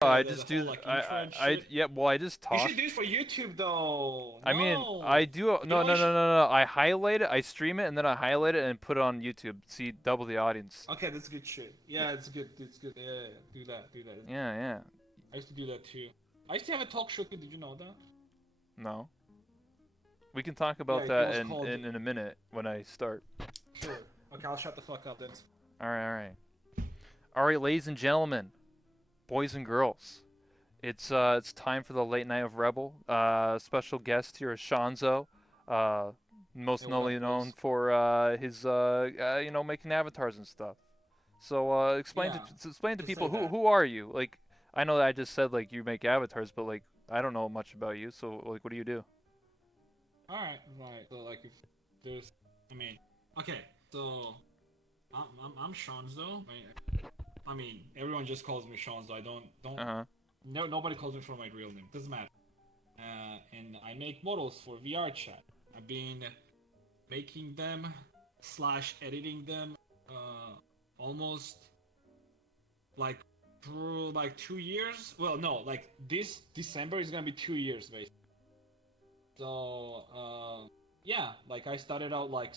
I the just whole do like intro and I shit. yeah. Well, I just You talk. should do it for YouTube though. I mean, I No, do. you No, know no, you no, should. no, no. I highlight it. I stream it, and then I highlight it and put it on YouTube. See, double the audience. Okay, that's good shit. Yeah, Yeah, it's good. It's good. Yeah, yeah, do that. Do that. yeah, yeah. I used to do that too. I used to have a talk show too. Did you know that? No, we can talk Yeah, about it that was called. in a minute when I start. Sure. Okay, I'll shut the fuck up then. All right, all right, all right, ladies and gentlemen, boys and girls. It's time for the late night of Rebel. Special guest here is Shonzo. Uh, Hey, most what notably up, known boys? for his making avatars and stuff. So Yeah, explain to to say people that. who are you? Like I know that I just said like you make avatars, but like I don't know much about you. So like what do you do? All right, right. So like, if there's, I mean, okay. So I'm Shonzo. I mean, everyone just calls me Shonzo. I don't. Uh huh. No, nobody calls me for my real name. Doesn't matter. And I make models for VR chat. I've been making them slash editing them almost like through like 2 years. Well, no, like this December is gonna be 2 years basically. So yeah, like I started out like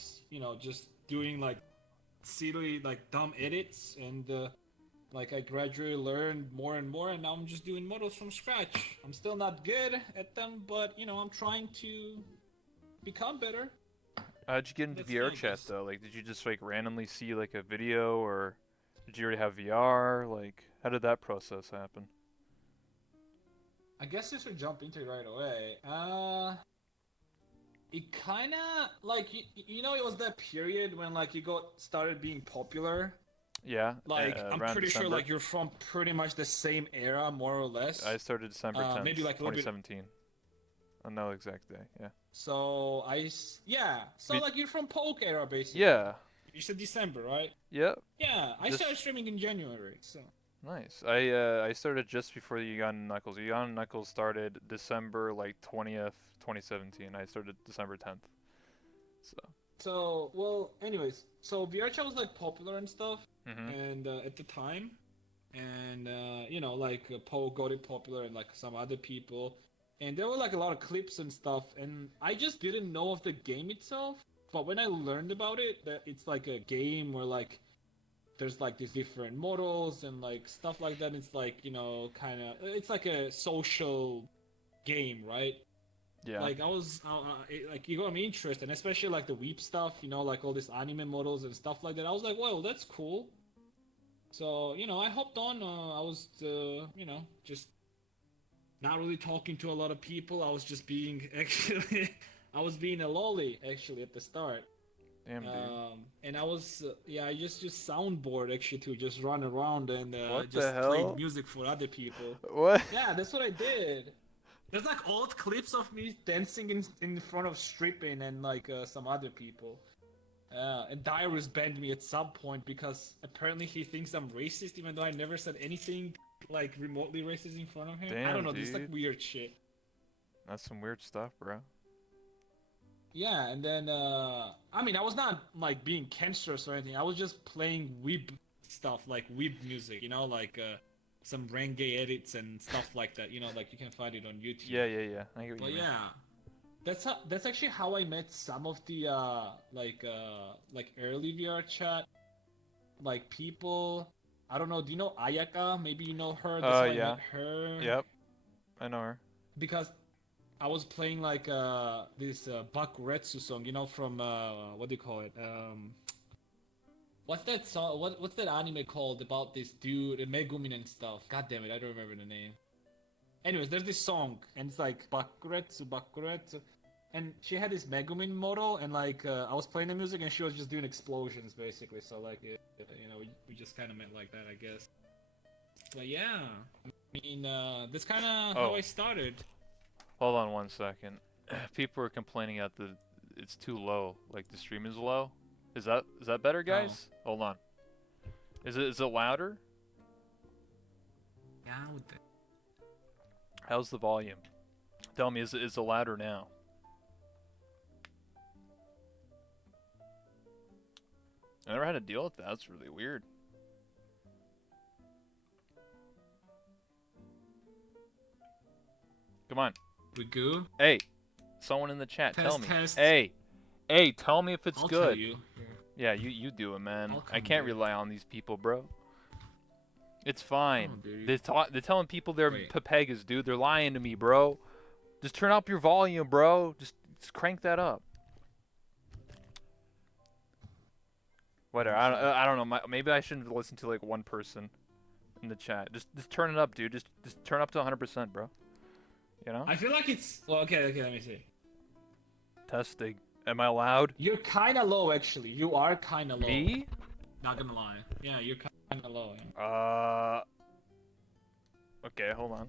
just doing like silly like dumb edits and like I gradually learned more and more, and now I'm just doing models from scratch. I'm still not good at them, but I'm trying to become better. How'd you get into That's me, VR I chat guess. though? Like did you just like randomly see like a video or did you already have VR? Like how did that process happen? I guess just to jump into it right away. It kind of like it was that period when like you got started being popular. Yeah, Like I'm around pretty sure December. like you're from pretty much the same era, more or I less. started December Maybe 10th, like a little bit. 2017. On no exact day. Yeah. So yeah. So Me. like you're from Poke era basically. Yeah. You said December, right? Yep. Yeah, I started Just streaming in January. So nice. I started just before the Uganda Knuckles. Uganda Knuckles started December like 20th, 2017. I started December 10th. So. well, anyways, so VRChat was like popular and stuff, Mhm. and at the time, and like Poe got it popular and like some other people, and there were like a lot of clips and stuff, and I just didn't know of the game itself. But when I learned about it, that it's like a game where like there's like these different models and like stuff like that. It's like kind of it's like a social game, right? Yeah. Like I was like you got me interested, and especially like the weep stuff, like all these anime models and stuff like that. I was like, well, that's cool. So I hopped on. I was just not really talking to a lot of people. I was just being actually, I was being a lolly actually at the start. Damn, dude. And I was yeah, I just soundboard actually to just run around and What the just played hell? music for other people. What? Yeah, that's what I did. There's like old clips of me dancing in front of stripping and like some other people. And Dyrus banned me at some point because apparently he thinks I'm racist, even though I never said anything like remotely racist in front of him. I don't Damn, know, this is like dude. weird shit. That's some weird stuff, bro. Yeah, and then I mean, I was not like being cancerous or anything. I was just playing weeb stuff, like weeb music, like some Renge edits and stuff like that. Like you can find it on YouTube. Yeah, yeah, yeah. I get what But you mean. yeah, that's actually how I met some of the like early VR chat like people. I don't know. Do you know Ayaka? Maybe you know her. That's how I met Yeah. her Yep. I know her. because I was playing like this Bakuretsu song. From what do you call it? What's that song? What's that anime called about this dude and Megumin and stuff? God damn it, I don't remember the name. Anyways, there's this song, and it's like Bakuretsu, Bakuretsu. And she had this Megumin model, and like I was playing the music, and she was just doing explosions, basically. So like, we just kind of met like that, I guess. But yeah, I mean, that's kind of how Oh, I started. hold on one second. People are complaining that it's too low. Like the stream is low. Is that better, Oh, guys? Hold on. Is it louder? yeah, with the... How's the volume? Tell me, is it louder now? I never had to deal with that. That's really weird. Come on. We go. Hey, someone in the chat, tell Test, me. test. Hey, tell me if it's I'll tell good. you. Here, Yeah, you do it, man. I'll I come, can't dude. rely on these people, bro. It's Oh, fine. dude. They're telling people they're Wait. Pepegas, dude. They're lying to me, bro. Just turn up your volume, bro. Just crank that up. Whatever. I don't know. Maybe I shouldn't listen to like one person in the chat. Just turn it up, dude. Just turn up to 100%, bro. You know? I feel like it's well. Okay, let me see. Testing. Am I loud? You're kind of low, actually. You are kind of low. Me? Not gonna lie. Yeah, you're kind of low. Yeah. Okay, hold on.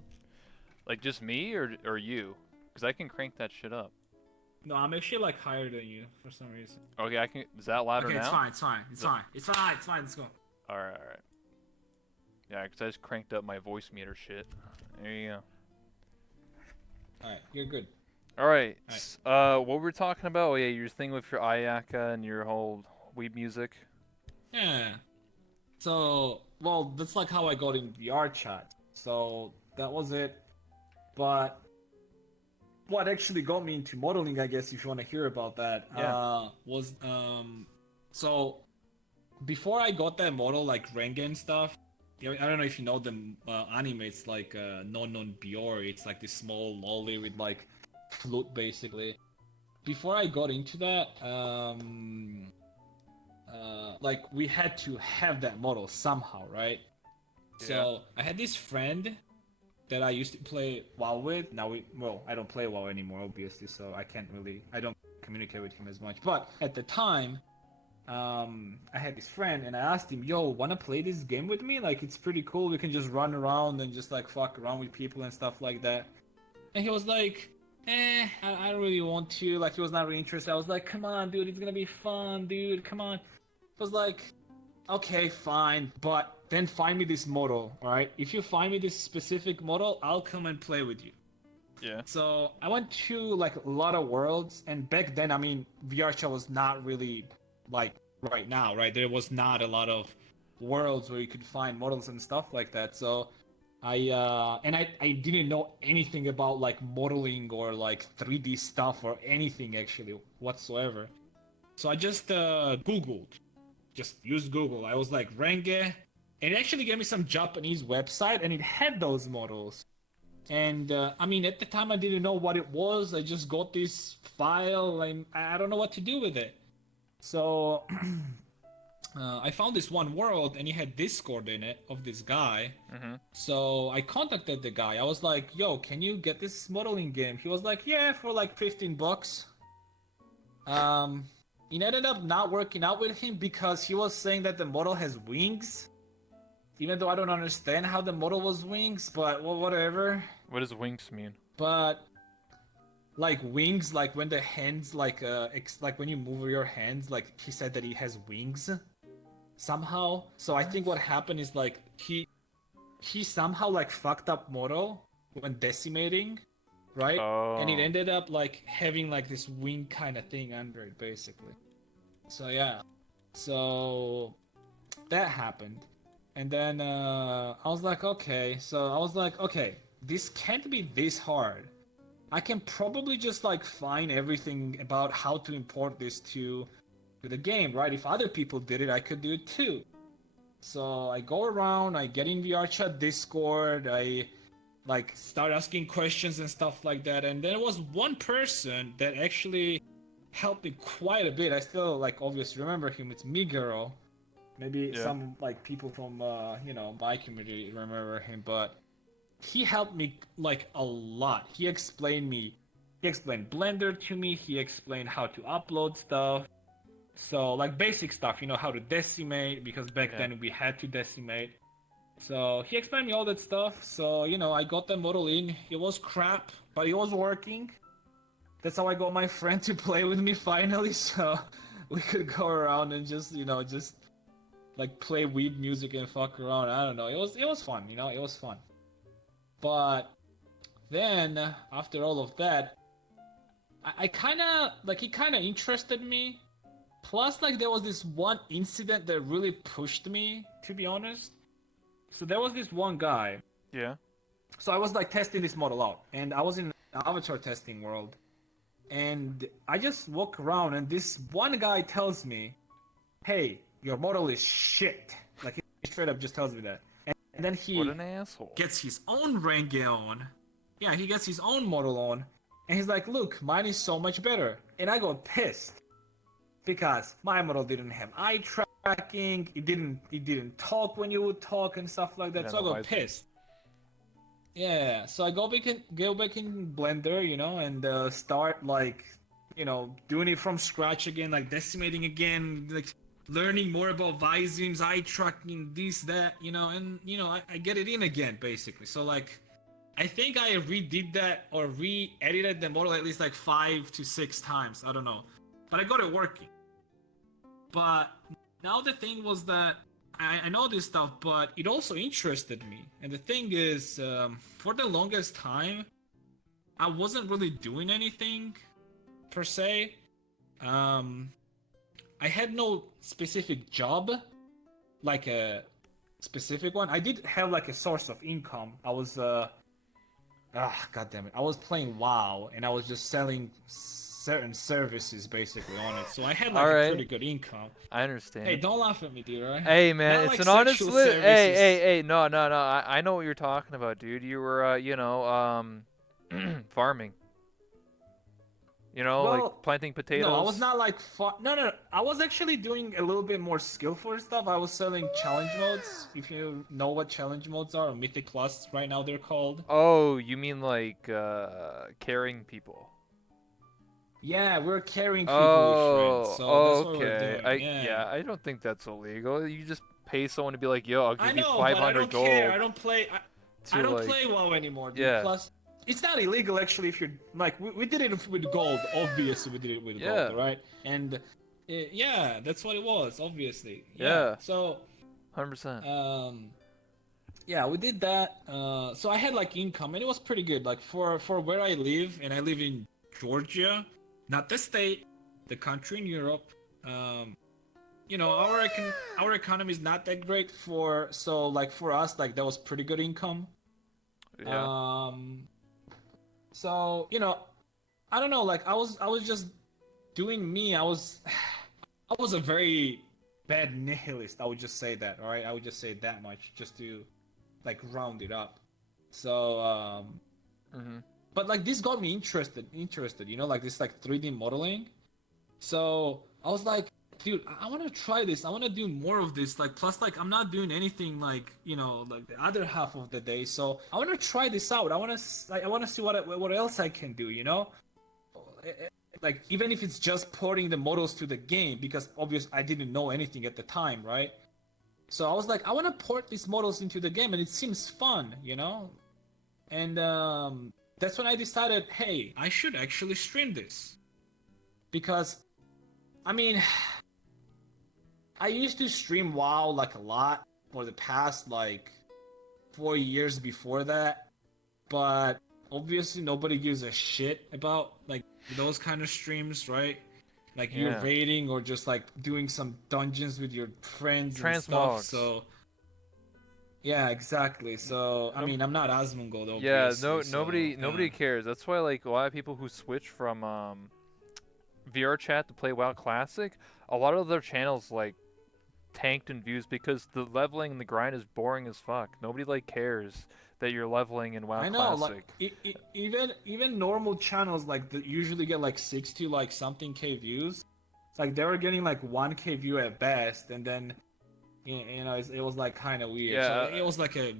Like just me or you? Cause I can crank that shit up. No, I'm actually like higher than you for some reason. Okay, I can. Is that louder Okay, now? it's fine. It's fine. It's fine. It's fine. It's fine. Let's go. All right, all right. Yeah, cause I just cranked up my voice meter shit. There you go. All right, you're good. All right. Alright. What were we talking about? Oh yeah, your thing with your Ayaka and your whole weed music. Yeah. So, well, that's like how I got in VR chat. So that was it. But what actually got me into modeling, I guess, if you want to hear about that, Yeah. was so before I got that model, like Rengen stuff. I don't know if you know them anime. It's like Non Non Biori. It's like this small lolly with like flute, basically. Before I got into that, like we had to have that model somehow, right? Yeah. So I had this friend that I used to play WoW with. Now I don't play WoW anymore, obviously, so I don't communicate with him as much. But at the time, I had this friend, and I asked him, "Yo, wanna play this game with me? Like, it's pretty cool. We can just run around and just like fuck around with people and stuff like that." And he was like, I don't really want to. Like, he was not really interested. I was like, "Come on, dude, it's gonna be fun, dude. Come on." I was like, "Okay, fine, but then find me this model, alright? If you find me this specific model, I'll come and play with you." Yeah. So I went to like a lot of worlds, and back then, I mean, VR chat was not really like right now, right? There was not a lot of worlds where you could find models and stuff like that. So I didn't know anything about like modeling or like 3D stuff or anything actually whatsoever. So I just Googled, just used Google. I was like Renge, and it actually gave me some Japanese website, and it had those models. And I mean, at the time, I didn't know what it was. I just got this file, and I don't know what to do with it. So I found this one world, and he had Discord in it of this guy. Mhm. So I contacted the guy. I was like, "Yo, can you get this modeling game?" He was like, "Yeah, for like $15." It ended up not working out with him because he was saying that the model has wings. Even though I don't understand how the model was wings, but well, whatever. What does winks mean? But like wings, like when the hands, like when you move your hands, like he said that he has wings somehow. So I think what happened is like he somehow like fucked up model when decimating, right? And it Oh. ended up like having like this wing kind of thing under it, basically. So yeah, so that happened. And then I was like, okay. So I was like, okay, this can't be this hard. I can probably just like find everything about how to import this to the game, right? If other people did it, I could do it too. So I go around, I get in VR chat Discord, I like start asking questions and stuff like that. And there was one person that actually helped me quite a bit. I still like obviously remember him. It's Miguro. Maybe Yeah. some like people from my community remember him, but he helped me like a lot. He explained Blender to me. He explained how to upload stuff. So like basic stuff, how to decimate because back Yeah. then we had to decimate. So he explained me all that stuff. So I got the model in. It was crap, but it was working. That's how I got my friend to play with me finally. So we could go around and just like play weed music and fuck around. I don't know. It was fun, it was fun. But then after all of that, I kind of like it kind of interested me. Plus, like there was this one incident that really pushed me, to be honest. So there was this one guy. Yeah. So I was like testing this model out, and I was in avatar testing world, and I just walk around, and this one guy tells me, "Hey, your model is shit." Like he straight up just tells me that, and then What he an asshole. gets his own Renge on. Yeah, he gets his own model on, and he's like, "Look, mine is so much better," and I got pissed because my model didn't have eye tracking. It didn't talk when you would talk and stuff like that. Yeah, So I no got visor. pissed. Yeah, so I go back in Blender, and start like, doing it from scratch again, like decimating again, like learning more about Vizims, eye tracking, this, that, and I get it in again basically. So like, I think I redid that or re-edited the model at least like 5 to 6 times. I don't know, but I got it working. But now the thing was that I know this stuff, but it also interested me. And the thing is, for the longest time, I wasn't really doing anything per se. Um, I had no specific job, like a specific one. I did have like a source of income. I was god damn it, I was playing WoW and I was just selling certain services basically on it. So I had like All a right, pretty good income. I Hey, understand. don't laugh at me, dude, alright? Hey man, Not it's like an sexual honestly. Hey, hey, services. hey. No, no, no. I know what you're talking about, dude. You were, farming. Like Well, planting no, I was potatoes. not like no, no, no. I was actually doing a little bit more skillful stuff. I was selling challenge modes. If you know what challenge modes are, or mythic plus right now they're called. Oh, you mean like carrying people? Yeah, we're carrying people with friends, Oh, so that's what we're okay. doing. Yeah. I don't think that's illegal. You just pay someone to be like, "Yo, I'll I give you know, but I 500 don't care. I gold don't play. I to don't like, play WoW anymore, dude. yeah, Plus, it's not illegal actually. If you're like, we did it with gold. Obviously, we did it with gold, yeah, all right? And yeah, that's what it was. Obviously, yeah. yeah, So, 100%. um, yeah, we did that. So I had like income, and it was pretty good. Like for where I live, and I live in Georgia, not the state, the country in Europe. Um, our economy is not that great so like for us like that was pretty good income. Yeah. Um, so I don't know, like I was just doing me. I was a very bad nihilist. I would just say that. All right, I would just say that much just to like round it up. So Mhm. but like this got me interested, like this like 3D modeling. So I was like, dude, I want to try this. I want to do more of this. Like, plus, like, I'm not doing anything like, like the other half of the day. So I want to try this out. I want to see what else I can do. Like, even if it's just porting the models to the game, because obviously I didn't know anything at the time, right? So I was like, I want to port these models into the game, and it seems fun. And that's when I decided, hey, I should actually stream this because I mean, I used to stream WoW like a lot for the past like 4 years before that, but obviously nobody gives a shit about like those kind of streams, right? Like you're Yeah. raiding or just like doing some dungeons with your friends and stuff. Transmogs. So yeah, exactly. So I No, mean, I'm not Asmongold, yeah, obviously. So nobody cares. That's why like a lot of people who switch from VR chat to play WoW Classic, a lot of their channels like tanked in views because the leveling and the grind is boring as fuck. Nobody like cares that you're leveling in WoW I know, like Classic. even normal channels like that usually get like 60 like something K views. It's like they were getting like 1K view at best, and then it was like kind of weird. So Yeah, it was like a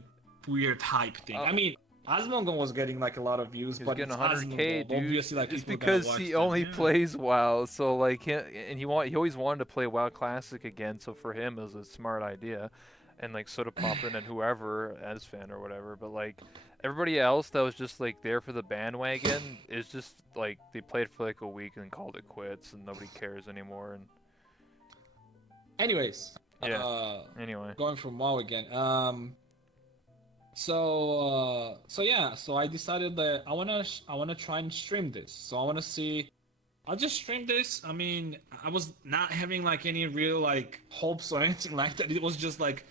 weird hype thing. uh, I mean, Asmongold was getting like a lot of views, he's but getting it's 100K, Asmongold. dude. Obviously, like It's people are gonna because watch he them. only Yeah. plays WoW, so like he always wanted to play WoW Classic again. So for him, it was a smart idea, and like Soda Poppin and whoever as fan or whatever. But like everybody else that was just like there for the bandwagon is just like they played for like a week and called it quits, and nobody cares anymore. And Anyways, yeah, anyway, going from WoW again. So yeah, so I decided that I wanna try and stream this. So I wanna see. I'll just stream this. I mean, I was not having like any real like hopes or anything like that. It was just like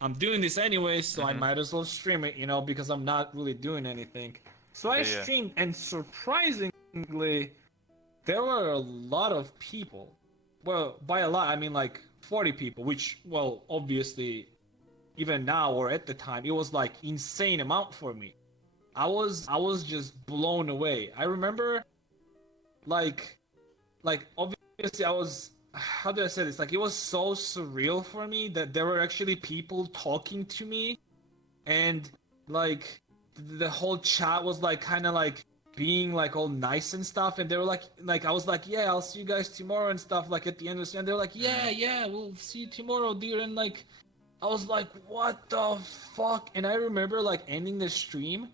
I'm doing this anyway, so I Mhm. might as well stream it, because I'm not really doing anything. So I Yeah, yeah. streamed, and surprisingly, there were a lot of people. Well, by a lot, I mean like 40 people, which, well, obviously, even now or at the time, it was like insane amount for me. I was just blown away. I remember like obviously I was, how do I say this? Like, it was so surreal for me that there were actually people talking to me, and like the whole chat was like kind of like being like all nice and stuff, and they were like I was like, yeah, I'll see you guys tomorrow and stuff, like at the end of the stream. And they're like, yeah, Mhm. yeah, we'll see you tomorrow, dear. And like I was like, what the fuck? And I remember like ending the stream,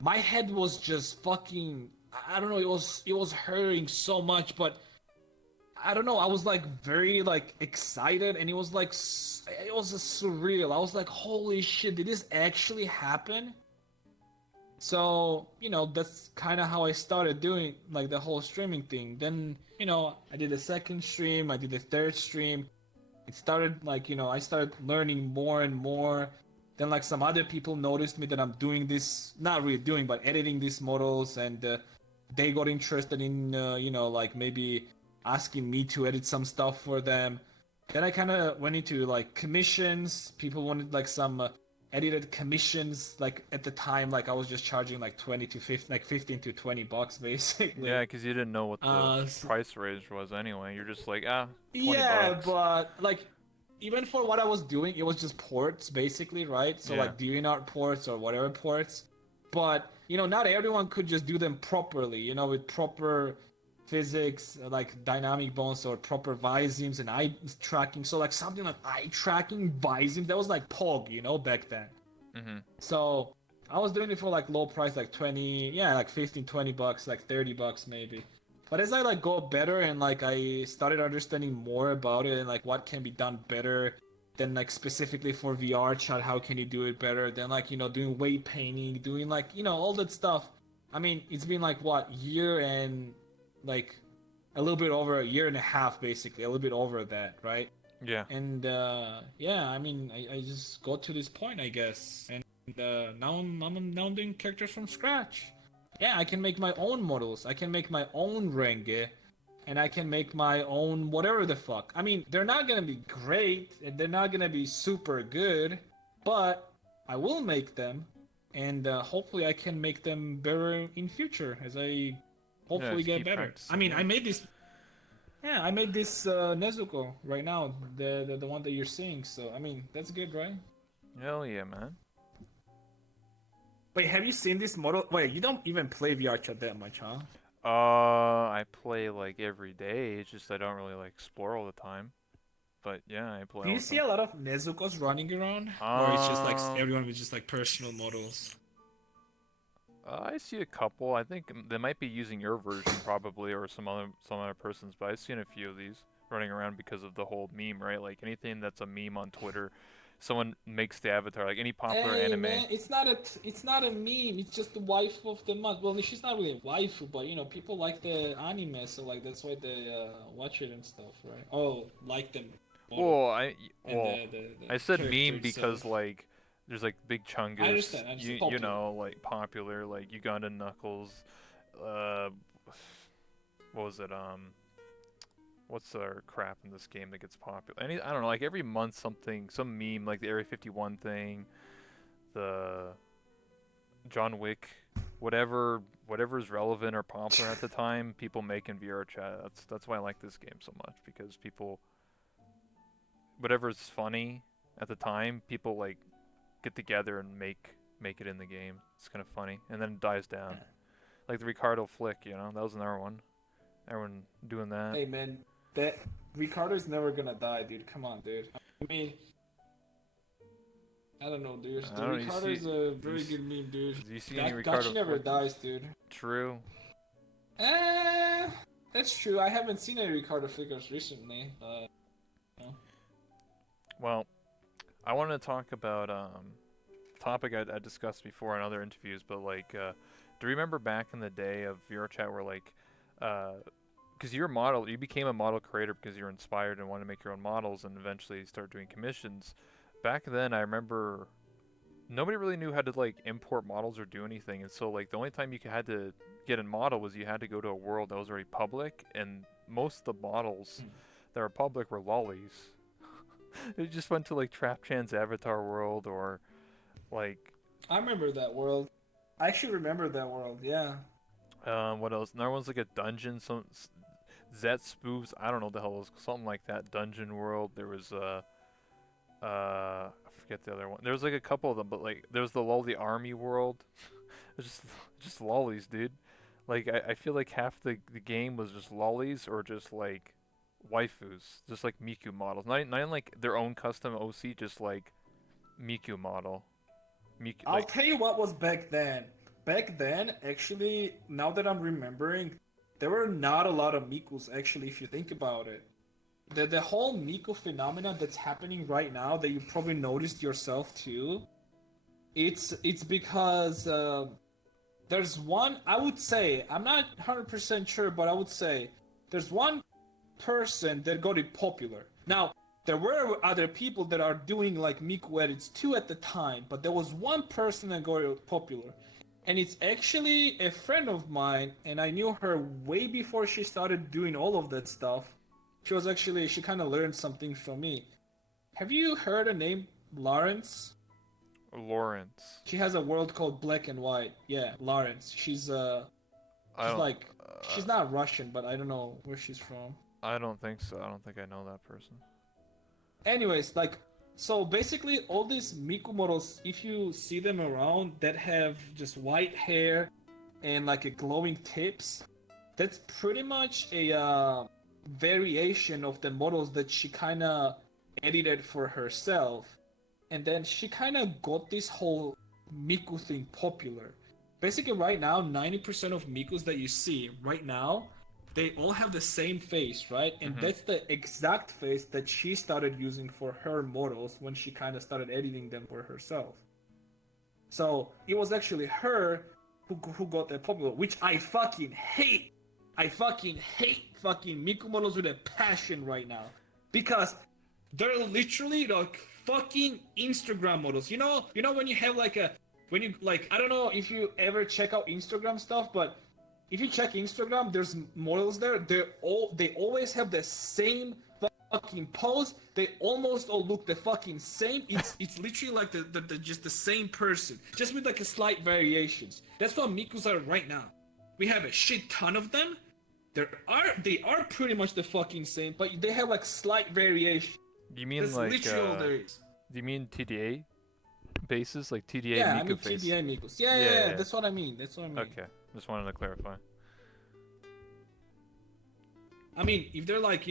my head was just fucking, I don't know, it was hurting so much, but I don't know, I was like very like excited, and it was like it was surreal. I was like, holy shit, did this actually happen? So, that's kind of how I started doing like the whole streaming thing. Then, I did a second stream, I did a third stream. It started like, I started learning more and more. Then like some other people noticed me that I'm doing this, not really doing, but editing these models, and they got interested in, like maybe asking me to edit some stuff for them. Then I kind of went into like commissions. People wanted like some edited commissions. Like at the time, like I was just charging like 20 to 50, like 15 to $20 Yeah, basically. because you didn't know what the Uh, s- price range was anyway. You're just like, ah, 20 yeah, bucks. but like even for what I was doing, it was just ports basically, right? So Yeah. like DNR ports or whatever ports. But not everyone could just do them properly, with proper physics, like dynamic bones or proper visemes and eye tracking. So like something like eye tracking, viseme, that was like POG, back then. Mhm. So I was doing it for like low price, like 20, yeah, like 15, $20, like $30 maybe. But as I like go better, and like I started understanding more about it and like what can be done better, then like specifically for VR chat, how can you do it better? Then like, doing weight painting, doing like, all that stuff. I mean, it's been like what, year and like a little bit over a year and a half basically, a little bit over that, right? Yeah. And yeah, I mean, I just got to this point, I guess, and now I'm doing characters from scratch. Yeah, I can make my own models. I can make my own renge, and I can make my own whatever the fuck. I mean, they're not gonna be great, and they're not gonna be super good, but I will make them, and hopefully I can make them better in future as I Yeah, hopefully just get keep better. I practicing, mean, I yeah. made this, yeah, I made this Nezuko right now, the one that you're seeing. So I mean, that's good, right? Hell yeah, man. Wait, have you seen this model? Wait, you don't even play VR chat that much, huh? I play like every day. It's just I don't really like explore all the time. But yeah, I play Do all you the see time. a lot of Nezuko's running around, or it's just like Um, everyone with just like personal models? I see a couple. I think they might be using your version probably, or some other person's. But I've seen a few of these running around because of the whole meme, right? Like anything that's a meme on Twitter, someone makes the avatar. Like any popular Hey anime. man, it's not a meme. It's just the wife of the month. Well, she's not really a waifu, but people like the anime, so like that's why they watch it and stuff, right? Oh, like the model Well, I and well, the I said character meme itself. because like there's like Big I Chungus, understand. I you understand. you Popular. know, like popular, like Ugandan Knuckles, uh, what was it? What's our crap in this game that gets popular? I don't know, like every month something, some meme, like the Area 51 thing, the John Wick, whatever is relevant or popular at the time, people make in VR chat. That's why I like this game so much because people, whatever's funny at the time, people like get together and make it in the game. It's kind of funny, and then it dies down. Like the Ricardo flick, that was another one. Everyone doing that. Hey man, that Ricardo's never gonna die, dude. Come on, dude. I mean, I don't know, dude. I The don't know. Ricardo's a Do you very see, good meme, dude. do you see any Gachi Ricardo never flicks? dies, dude. True. Eh, that's true. I haven't seen any Ricardo figures recently. Well, I wanted to talk about topic I discussed before in other interviews, but like, do you remember back in the day of VR chat where like, because you became a model creator because you were inspired and wanted to make your own models, and eventually start doing commissions. back then I remember nobody really knew how to like import models or do anything, and so like the only time had to get a model was you had to go to a world that was already public, and most of the models that were public were lollies. They just went to like Trapchan's Avatar world or like I remember that world. I actually remember that world. Yeah. what else? Another one's like a dungeon, some Zet spoofs. I don't know what the hell it was, something like that. Dungeon world. There was I forget the other one. There was like a couple of them, but like there was the lolly army world. It's just lollies, dude. Like I feel like half the game was just lollies or just like waifus, just like Miku models. Not even like their own custom OC, just like Miku model. Miku I'll like tell you what was back then. Back then, actually, now that I'm remembering, there were not a lot of Mikus, actually, if you think about it. The whole Miku phenomenon that's happening right now, that you probably noticed yourself too, it's because there's one, I would say, I'm not 100% sure, but I would say, there's one person that got it popular. Now, there were other people that are doing like Miku edits too at the time, but there was one person that got it popular. And it's actually a friend of mine, and I knew her way before she started doing all of that stuff. She kind of learned something from me. Have you heard the name Lawrence? Lawrence. She has a world called Black and White. Yeah, Lawrence. She's I don't. like, she's not Russian, but I don't know where she's from. I don't think so. I don't think I know that person. Anyways, like, so basically all these Miku models, if you see them around that have just white hair and like a glowing tips, that's pretty much a variation of the models that she kind of edited for herself. And then she kind of got this whole Miku thing popular. Basically right now, 90% of Mikus that you see right now, they all have the same face, right? And that's the exact face that she started using for her models when she kind of started editing them for herself. So it was actually her who got that popular, which I fucking hate. I fucking hate fucking Miku models with a passion right now. Because they're literally like fucking Instagram models. You know when you have like I don't know if you ever check out Instagram stuff, but if you check Instagram, there's models there. They always have the same fucking pose. They almost all look the fucking same. It's literally like the just the same person, just with like a slight variations. That's what Mikus are right now. We have a shit ton of them. They are pretty much the fucking same, but they have like slight variation. Do you mean That's like? literally all there is. Do you mean TDA bases, like TDA Yeah, Miku I mean face? TDA Mikus. Yeah, that's what I mean. Okay, just wanted to clarify. I mean, if they're like,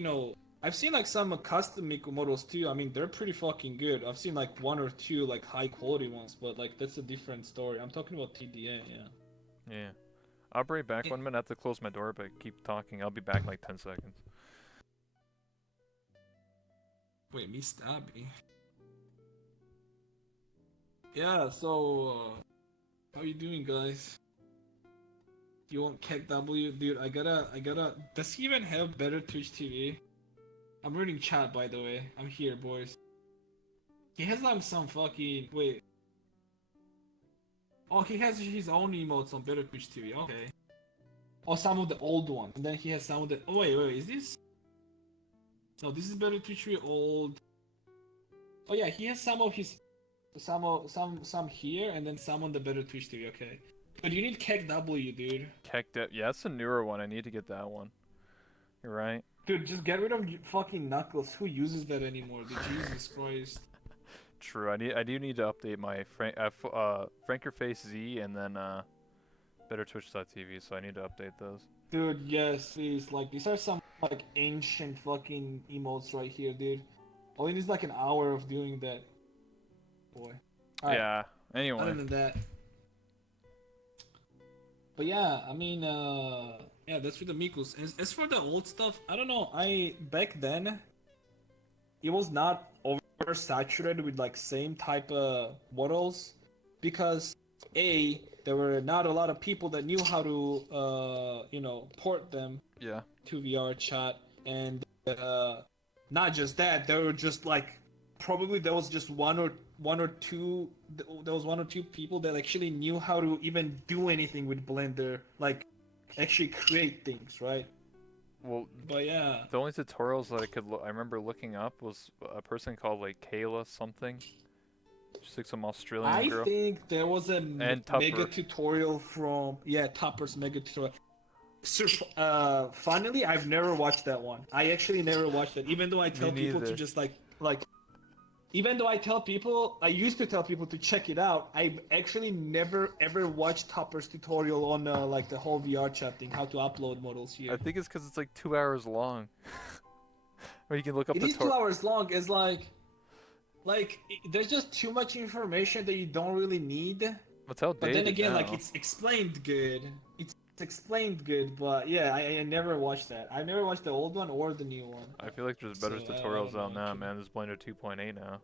I've seen like some custom Miku models too. I mean, they're pretty fucking good. I've seen like one or two like high quality ones, but like that's a different story. I'm talking about TDA, yeah. Yeah. I'll be right back. 1 minute. I have to close my door, but keep talking. I'll be back in like 10 seconds. Wait, me stabby. Yeah, so how you doing, guys? You want Kek W? Dude, I gotta does he even have better Twitch TV? I'm reading chat, by the way. I'm here, boys. He has like some fucking wait. Oh, he has his own emotes on better Twitch TV. Okay. Oh, some of the old ones, and then he has some of the. Oh wait, is this? No, this is better Twitch TV old. Oh yeah, he has some of his, some here, and then some on the better Twitch TV. Okay. But you need Kek W, dude. Yeah, that's a newer one. I need to get that one. You're right. Dude, just get rid of fucking Knuckles. Who uses that anymore? Dude, Jesus Christ. True. I do need to update my Frankerface Z and then BetterTwitch.tv. So I need to update those. Dude, yes, please. Like these are some like ancient fucking emotes right here, dude. All it needs like an hour of doing that. Boy. Right. Yeah. Anyway. Other than that. But yeah, I mean, yeah, that's for the Mikus. As for the old stuff, I don't know. Back then, it was not oversaturated with like same type of models, because there were not a lot of people that knew how to port them to VR chat, and not just that, there were just like probably there was just there was one or two people that actually knew how to even do anything with Blender, like actually create things, right? Well, But yeah, the only tutorials that I remember looking up was a person called like Kayla something. She's like some Australian I girl. think there was a And mega Tupper. tutorial from Topper's mega tutorial. Funnily, I've never watched that one. I actually never watched it, even though I Me tell people to neither. just like even though I used to tell people to check it out. I've actually never ever watched Topper's tutorial on like the whole VR chat thing, how to upload models I here. think it's because it's like 2 hours long. Or you can look up It the is 2 hours long. It's there's just too much information that you don't really need. It's But then outdated again, like now. it's explained good. It's explained good, but yeah, I never watched that. I never watched the old one or the new one. I feel like there's So better I tutorials don't know out now, actually. man. There's Blender 2.8 now.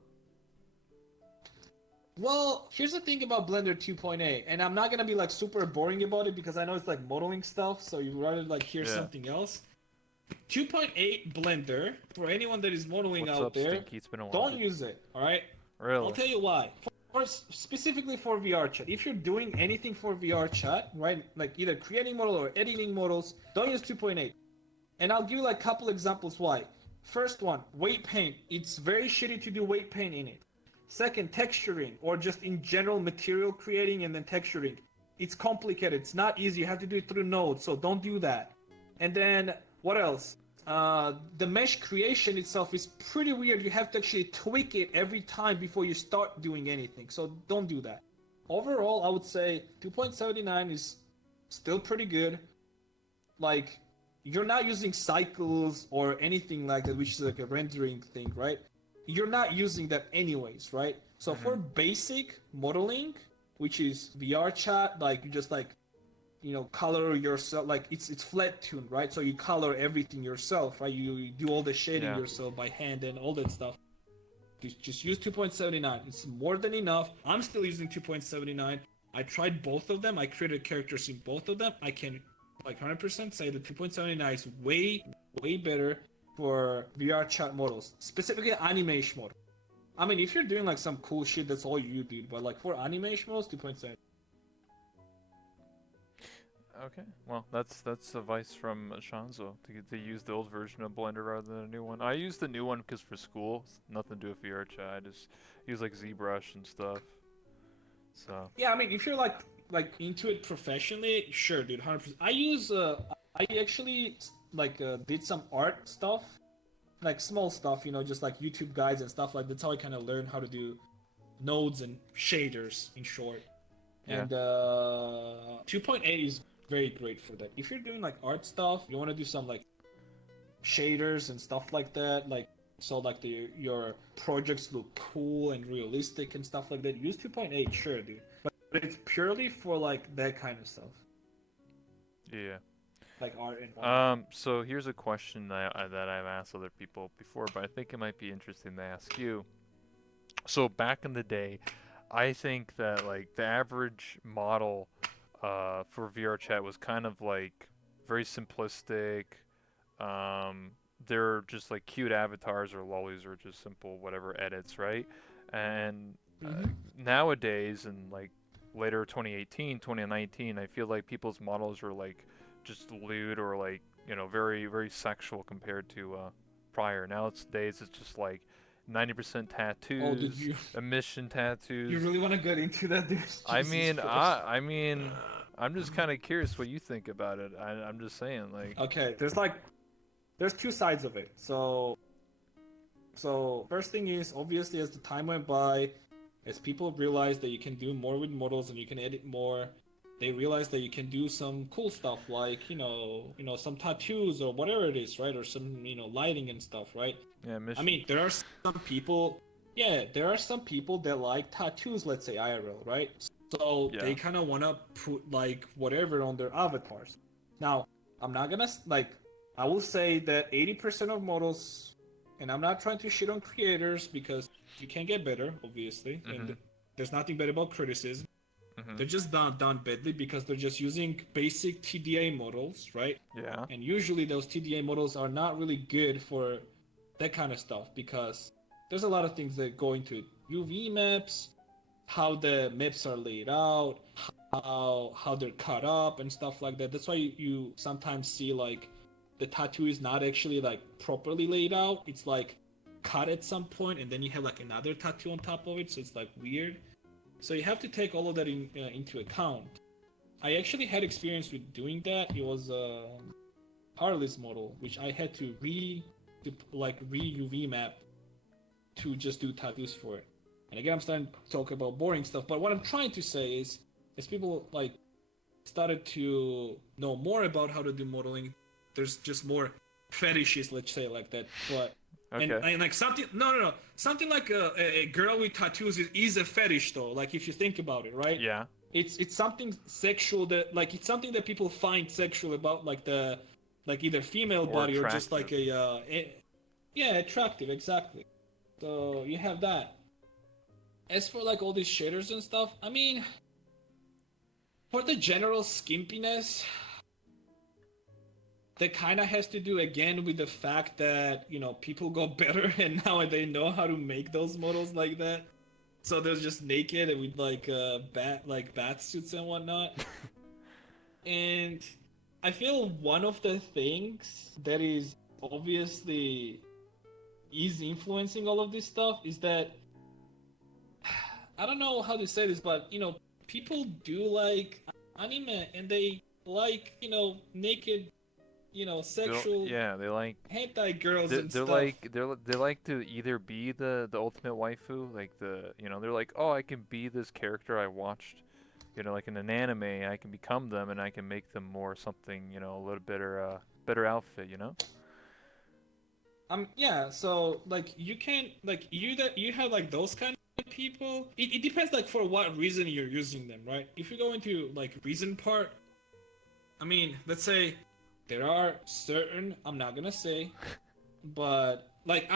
Well, here's the thing about Blender 2.8, and I'm not gonna be like super boring about it because I know it's like modeling stuff, so you'd rather like hear Yeah. something else. 2.8 Blender, for anyone that is modeling What's out up, there, Stinky? It's been a while. don't Dude. use it, alright? I'll Really? tell you why. Specifically for VR chat. If you're doing anything for VR chat, right, like either creating model or editing models, don't use 2.8. And I'll give you like a couple examples why. First one, weight paint. It's very shitty to do weight paint in it. Second, texturing, or just in general material creating and then texturing. It's complicated. It's not easy. You have to do it through nodes, so don't do that. And then, what else? The mesh creation itself is pretty weird. You have to actually tweak it every time before you start doing anything, so don't do that. Overall, I would say 2.79 is still pretty good. Like, you're not using cycles or anything like that, which is like a rendering thing, right? You're not using that anyways, right? So for basic modeling, which is VR chat, like you just like color yourself, like it's flat tuned, right? So you color everything yourself, right? You do all the shading Yeah. yourself by hand and all that stuff. Just use 2.79. It's more than enough. I'm still using 2.79. I tried both of them. I created characters in both of them. I can like 100% say that 2.79 is way better for VR chat models, specifically animation mode. I mean, if you're doing like some cool shit, that's all you do. But like for animation modes, 2.7. Okay. Well, that's advice from Shonzo to use the old version of Blender rather than a new one. I use the new one because for school, it's nothing to do with VR chat. I just use like ZBrush and stuff. So. Yeah, I mean, if you're like into it professionally, sure, dude, 100%. I actually did some art stuff, like small stuff, just like YouTube guides and stuff like that's how I kind of learned how to do nodes and shaders in short. Yeah. And 2.8 is very great for that. If you're doing like art stuff, you want to do some like shaders and stuff like that, like so like your projects look cool and realistic and stuff like that. Use 2.8, sure, dude. But it's purely for like that kind of stuff, Yeah. like art and whatnot. So here's a question that I've asked other people before, but I think it might be interesting to ask you. So back in the day, I think that like the average model for VR chat was kind of like very simplistic. Um, they're just like cute avatars or lollies or just simple whatever edits, right? And nowadays, in like later 2018, 2019, I feel like people's models are like just lewd or like very very sexual compared to prior. Nowadays, it's just like 90% Oh, did tattoos, you emission you tattoos. really want to get into that, dude? I Jesus mean, Christ. I'm just kind of curious what you think about it. I'm just saying, like, Okay, there's two sides of it. So first thing is obviously as the time went by, as people realized that you can do more with models and you can edit more, they realized that you can do some cool stuff like some tattoos or whatever it is, right? Or some lighting and stuff, right? yeah, I mission. mean, there are some people, yeah, there are some people that like tattoos, let's say IRL, right? So Yeah. they kind of want to put like whatever on their avatars. Now, I'm not gonna I will say that 80% of models, and I'm not trying to shit on creators because you can get better, obviously, and there's nothing bad about criticism. They're just done badly because they're just using basic TDA models, right? Yeah. And usually those TDA models are not really good for that kind of stuff because there's a lot of things that go into it. UV maps, how the maps are laid out, how they're cut up and stuff like that. That's why you sometimes see like the tattoo is not actually like properly laid out. It's like cut at some point and then you have like another tattoo on top of it, so it's like weird. So you have to take all of that into account. I actually had experience with doing that. It was a Harley's model, which I had to re UV map to just do tattoos for it. And again, I'm starting to talk about boring stuff, but what I'm trying to say is, as people like started to know more about how to do modeling, there's just more fetishes, let's say like that. But Okay. and like something, no, something like a girl with tattoos is a fetish though. Like if you think about it, right? Yeah. It's something sexual that like it's something that people find sexual about, like the like either female Or body or just like attractive. yeah, attractive, exactly. So you have that. As for like all these shaders and stuff, I mean, for the general skimpiness, that kind of has to do again with the fact that, you know, people got better and now they know how to make those models like that. So they're just naked and with like bat suits and whatnot. And I feel one of the things that is obviously is influencing all of this stuff is that I don't know how to say this, but you know, people do like anime and they like, you know, naked, you know, sexual Yeah, they like hentai girls they and they're stuff. like they like to either be the ultimate waifu, like they're like, oh, I can be this character I watched, like in an anime, I can become them and I can make them more something, a little better outfit. Yeah, so like you can like you have like those kind of people. It depends like for what reason you're using them, right? If you go into like reason part, I mean, let's say there are certain, I'm not gonna say, but like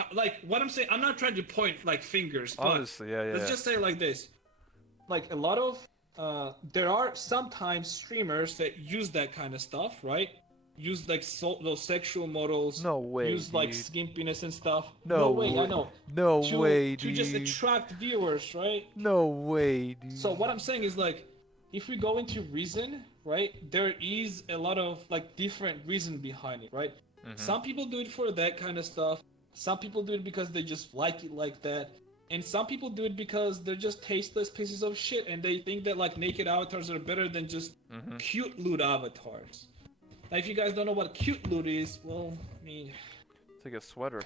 what I'm saying, I'm not trying to point like fingers, but Obviously, yeah, yeah, let's yeah. just say like this. Like a lot of there are sometimes streamers that use that kind of stuff, right? Use like those sexual models, No way, use like dude. skimpiness and stuff. No No way, I way. know. No To way, just dude. attract viewers, right? No way, So dude. what I'm saying is like, if we go into reason, right? There is a lot of like different reason behind it, right? Mhm. Some people do it for that kind of stuff. Some people do it because they just like it like that. And some people do it because they're just tasteless pieces of shit and they think that like naked avatars are better than just Mhm. cute loot avatars. Now if you guys don't know what cute loot is, well, I mean, It's like a sweater.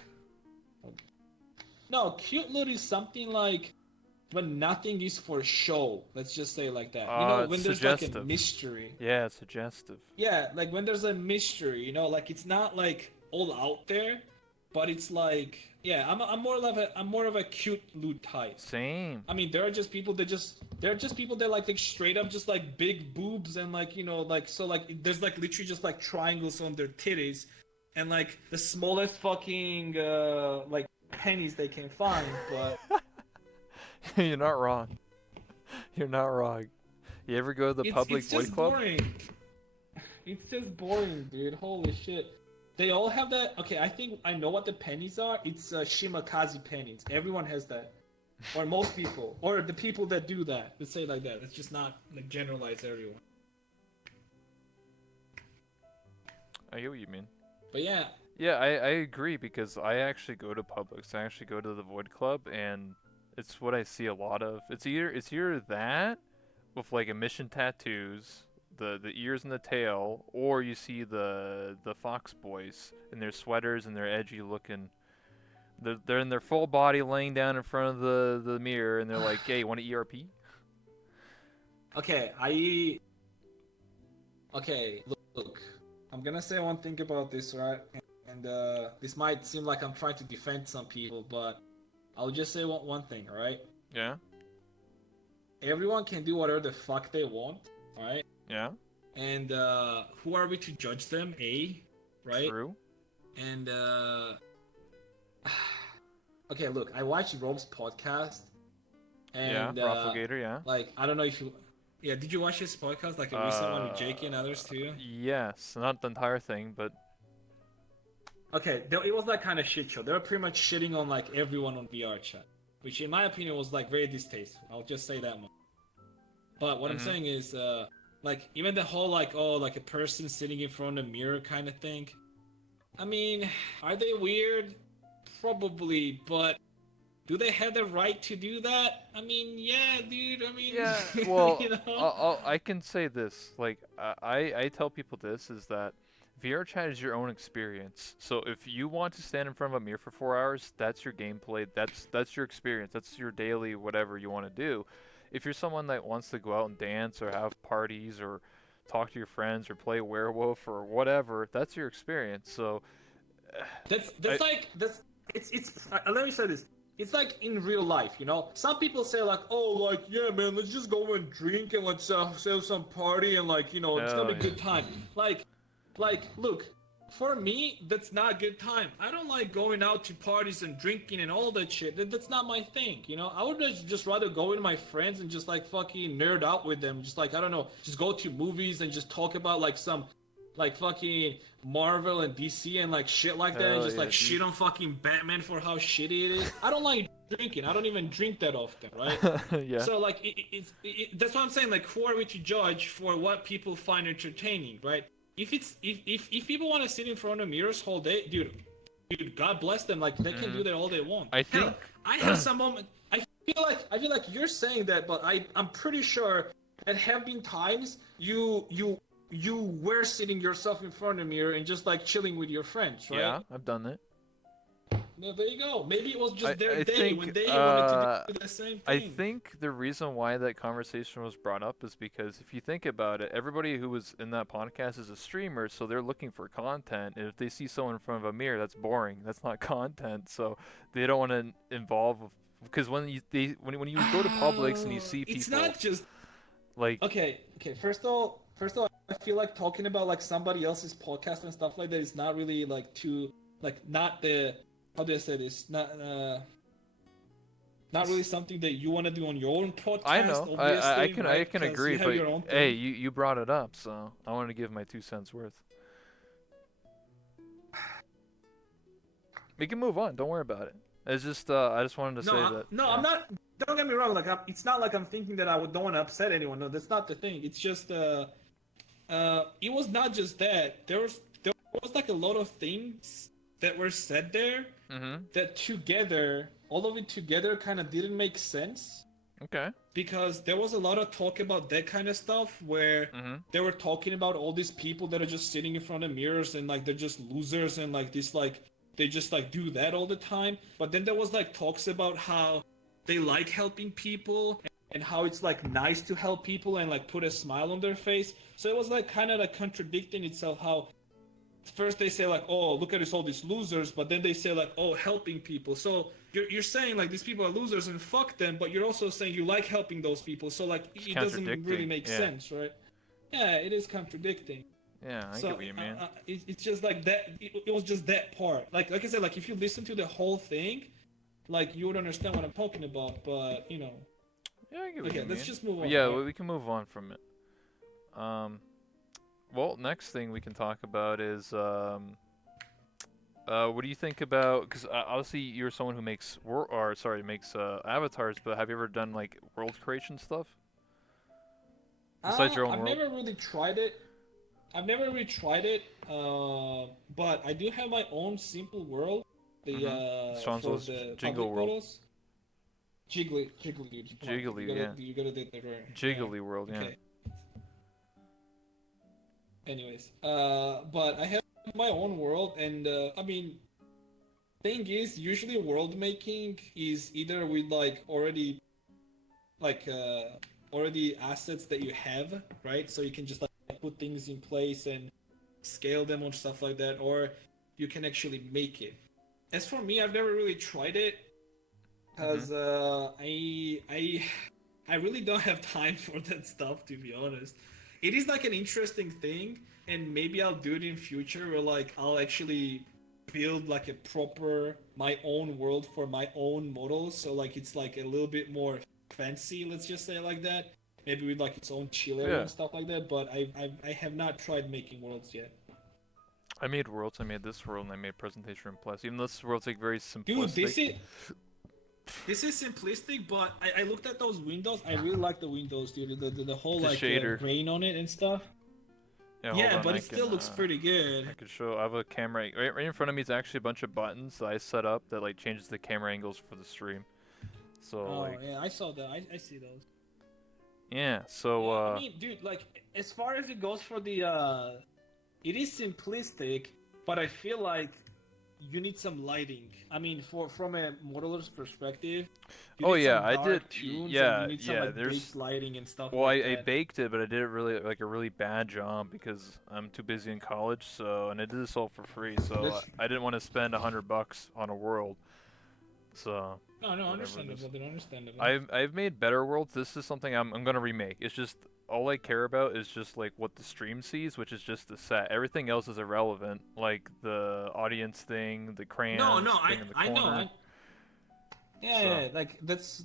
no, cute loot is something like when nothing is for show. Let's just say it like that. You know, It's when there's like a suggestive. mystery. Yeah, it's suggestive. Yeah, like when there's a mystery, you know, like it's not like all out there, but it's like, yeah, I'm more of a cute loot type. Same. I mean, there are just people that like straight up just like big boobs and like, you know, like so like there's like literally just like triangles on their titties and like the smallest fucking like pennies they can find, but You're not wrong. You're not wrong. You ever go to the public it's void just club? boring. It's just boring, dude. Holy shit. They all have that. Okay, I think I know what the pennies are. It's Shimakaze pennies. Everyone has that. Or most people. Or the people that do that. Let's say it like that. Let's just not like generalize everyone. I get what you mean. But yeah. Yeah, I agree because I actually go to Publix. I actually go to the Void Club, and it's what I see a lot of. It's either that with like emission tattoos, the ears and the tail, or you see the Fox Boys in their sweaters and their edgy looking. They're in their full body, laying down in front of the mirror, and they're like, "Hey, want an ERP?" Okay, Okay, look. I'm gonna say one thing about this, right? And this might seem like I'm trying to defend some people, but I'll just say one thing, alright? Yeah, Everyone can do whatever the fuck they want, alright? yeah, And who are we to judge them? Right? true. And okay, look, I watched Rome's podcast, Yeah, and Rafflegator, yeah. like I don't know if you, yeah, did you watch his podcast, like a recent one with Jake and others too? Yes, not the entire thing, but okay, it was like kind of shit show. They were pretty much shitting on like everyone on VR chat, which in my opinion was like very distasteful. I'll just say that much. But what I'm Mhm. saying is, like even the whole like oh like a person sitting in front of a mirror kind of thing. I mean, are they weird? Probably, but do they have the right to do that? I mean, yeah, dude. I mean, Yeah, well, you know. I can say this. Like, I tell people this is that VR chat is your own experience. So if you want to stand in front of a mirror for 4 hours, that's your gameplay. That's your experience. That's your daily whatever you want to do. If you're someone that wants to go out and dance or have parties or talk to your friends or play werewolf or whatever, that's your experience. So, That's I like that's it's let me say this. It's like in real life, you know. Some people say like, "Oh, like yeah, man, let's just go and drink and let's have some party and like you know it's gonna oh be a yeah. good time." Look, for me, that's not a good time. I don't like going out to parties and drinking and all that shit. That's not my thing, you know. I would just rather go with my friends and just like fucking nerd out with them. Just like I don't know, just go to movies and just talk about like some like fucking Marvel and DC and like shit like that, and Hell just yeah, like shit dude. on fucking Batman for how shitty it is. I don't like drinking. I don't even drink that often, right? Yeah. So like that's what I'm saying. Like, who are we to judge for what people find entertaining, right? If people want to sit in front of mirrors whole day, dude, God bless them. Like they can do Mhm. that all they want. I Hell, think. I have some moment. I feel like you're saying that, but I'm pretty sure there have been times you were sitting yourself in front of a mirror and just like chilling with your friends, right? Yeah, I've done it. No, there you go. Maybe it was I just their I day think when they wanted to do the same I thing. think the reason why that conversation was brought up is because if you think about it, everybody who was in that podcast is a streamer, so they're looking for content. And if they see someone in front of a mirror, that's boring. That's not content. So they don't want to involve because when you go to Publix and you see It's people not just like okay. First of all, I feel like talking about like somebody else's podcast and stuff like that is not really like too like not the how do I say this not really something that you want to do on your own I podcast, know obviously, I right? can Because agree, you have but your own hey, thing. you brought it up, so I want to give my 2 cents worth. We can move on. Don't worry about it. It's just I just wanted to No, say that. no, Yeah. I'm not. Don't get me wrong. Like, it's not like I'm thinking that don't want to upset anyone. No, that's not the thing. It's just, it was not just that. There was like a lot of things that were said there Mhm. that together, all of it together, kind of didn't make sense Okay. because there was a lot of talk about that kind of stuff where Mhm. they were talking about all these people that are just sitting in front of mirrors and like they're just losers and like this like they just like do that all the time. But then there was like talks about how they like helping people and how it's like nice to help people and like put a smile on their face. So it was like kind of like contradicting itself how first they say like, oh, look at all these losers, but then they say like, oh, helping people. So you're saying like these people are losers and fuck them, but you're also saying you like helping those people. So like It's it doesn't really contradicting. make Yeah. sense, right? Yeah, it is contradicting. Yeah, I get So what you mean. it's just like that. It was just that part. Like I said, like if you listen to the whole thing, like you would understand what I'm talking about. But you know, Yeah, I get what okay, you let's mean. just move But on. yeah, Right? we can move on from it. Um, well, next thing we can talk about is what do you think about? Because obviously you're someone who makes makes avatars, but have you ever done like world creation stuff besides your own I've world? never really tried it. I've never really tried it, but I do have my own simple world. The Mm-hmm. for Shonzo's the Jingle public World. models. Jiggly, dude. Come on, Jiggly, yeah. you gotta do that right. Yeah. Jiggly World, yeah. Okay. Anyways, but I have my own world, and I mean, thing is, usually world making is either with like already assets that you have, right? So you can just like put things in place and scale them or stuff like that, or you can actually make it. As for me, I've never really tried it Mm-hmm. because I really don't have time for that stuff, to be honest. It is like an interesting thing, and maybe I'll do it in future where like I'll actually build like a proper my own world for my own models, so like it's like a little bit more fancy, let's just say it like that. Maybe with like its own chill area Yeah. and stuff like that. But I have not tried making worlds yet. I made worlds. I made this world, and I made presentation room plus. Even though this world's like very Dude, simplistic. this is simplistic, but I looked at those windows. I really like the windows, dude. The whole It's a shader. grain on it and stuff. Yeah, hold Yeah, on, but I it still can, looks pretty good. I can show. I have a camera right in front of me. Is actually a bunch of buttons that I set up that like changes the camera angles for the stream. So Oh like, yeah, I saw that. I see those. yeah. So Yeah, I mean, dude, like as far as it goes for the it is simplistic, but I feel like you need some lighting. I mean, from a modeler's perspective, you oh need yeah, some I dark did. tunes and you Yeah, need some yeah. like baked There's lighting and stuff well, like I that. baked it, but I did it really like a really bad job because I'm too busy in college. So and I did this all for free. So That's I didn't want to spend $100 on a world. So no, whatever it is. understandable. They're understandable. I've made better worlds. This is something I'm gonna remake. It's just all I care about is just like what the stream sees, which is just the set. Everything else is irrelevant, like the audience thing, the No, crayons no, thing in the I know. corner. Yeah, So yeah, like that's.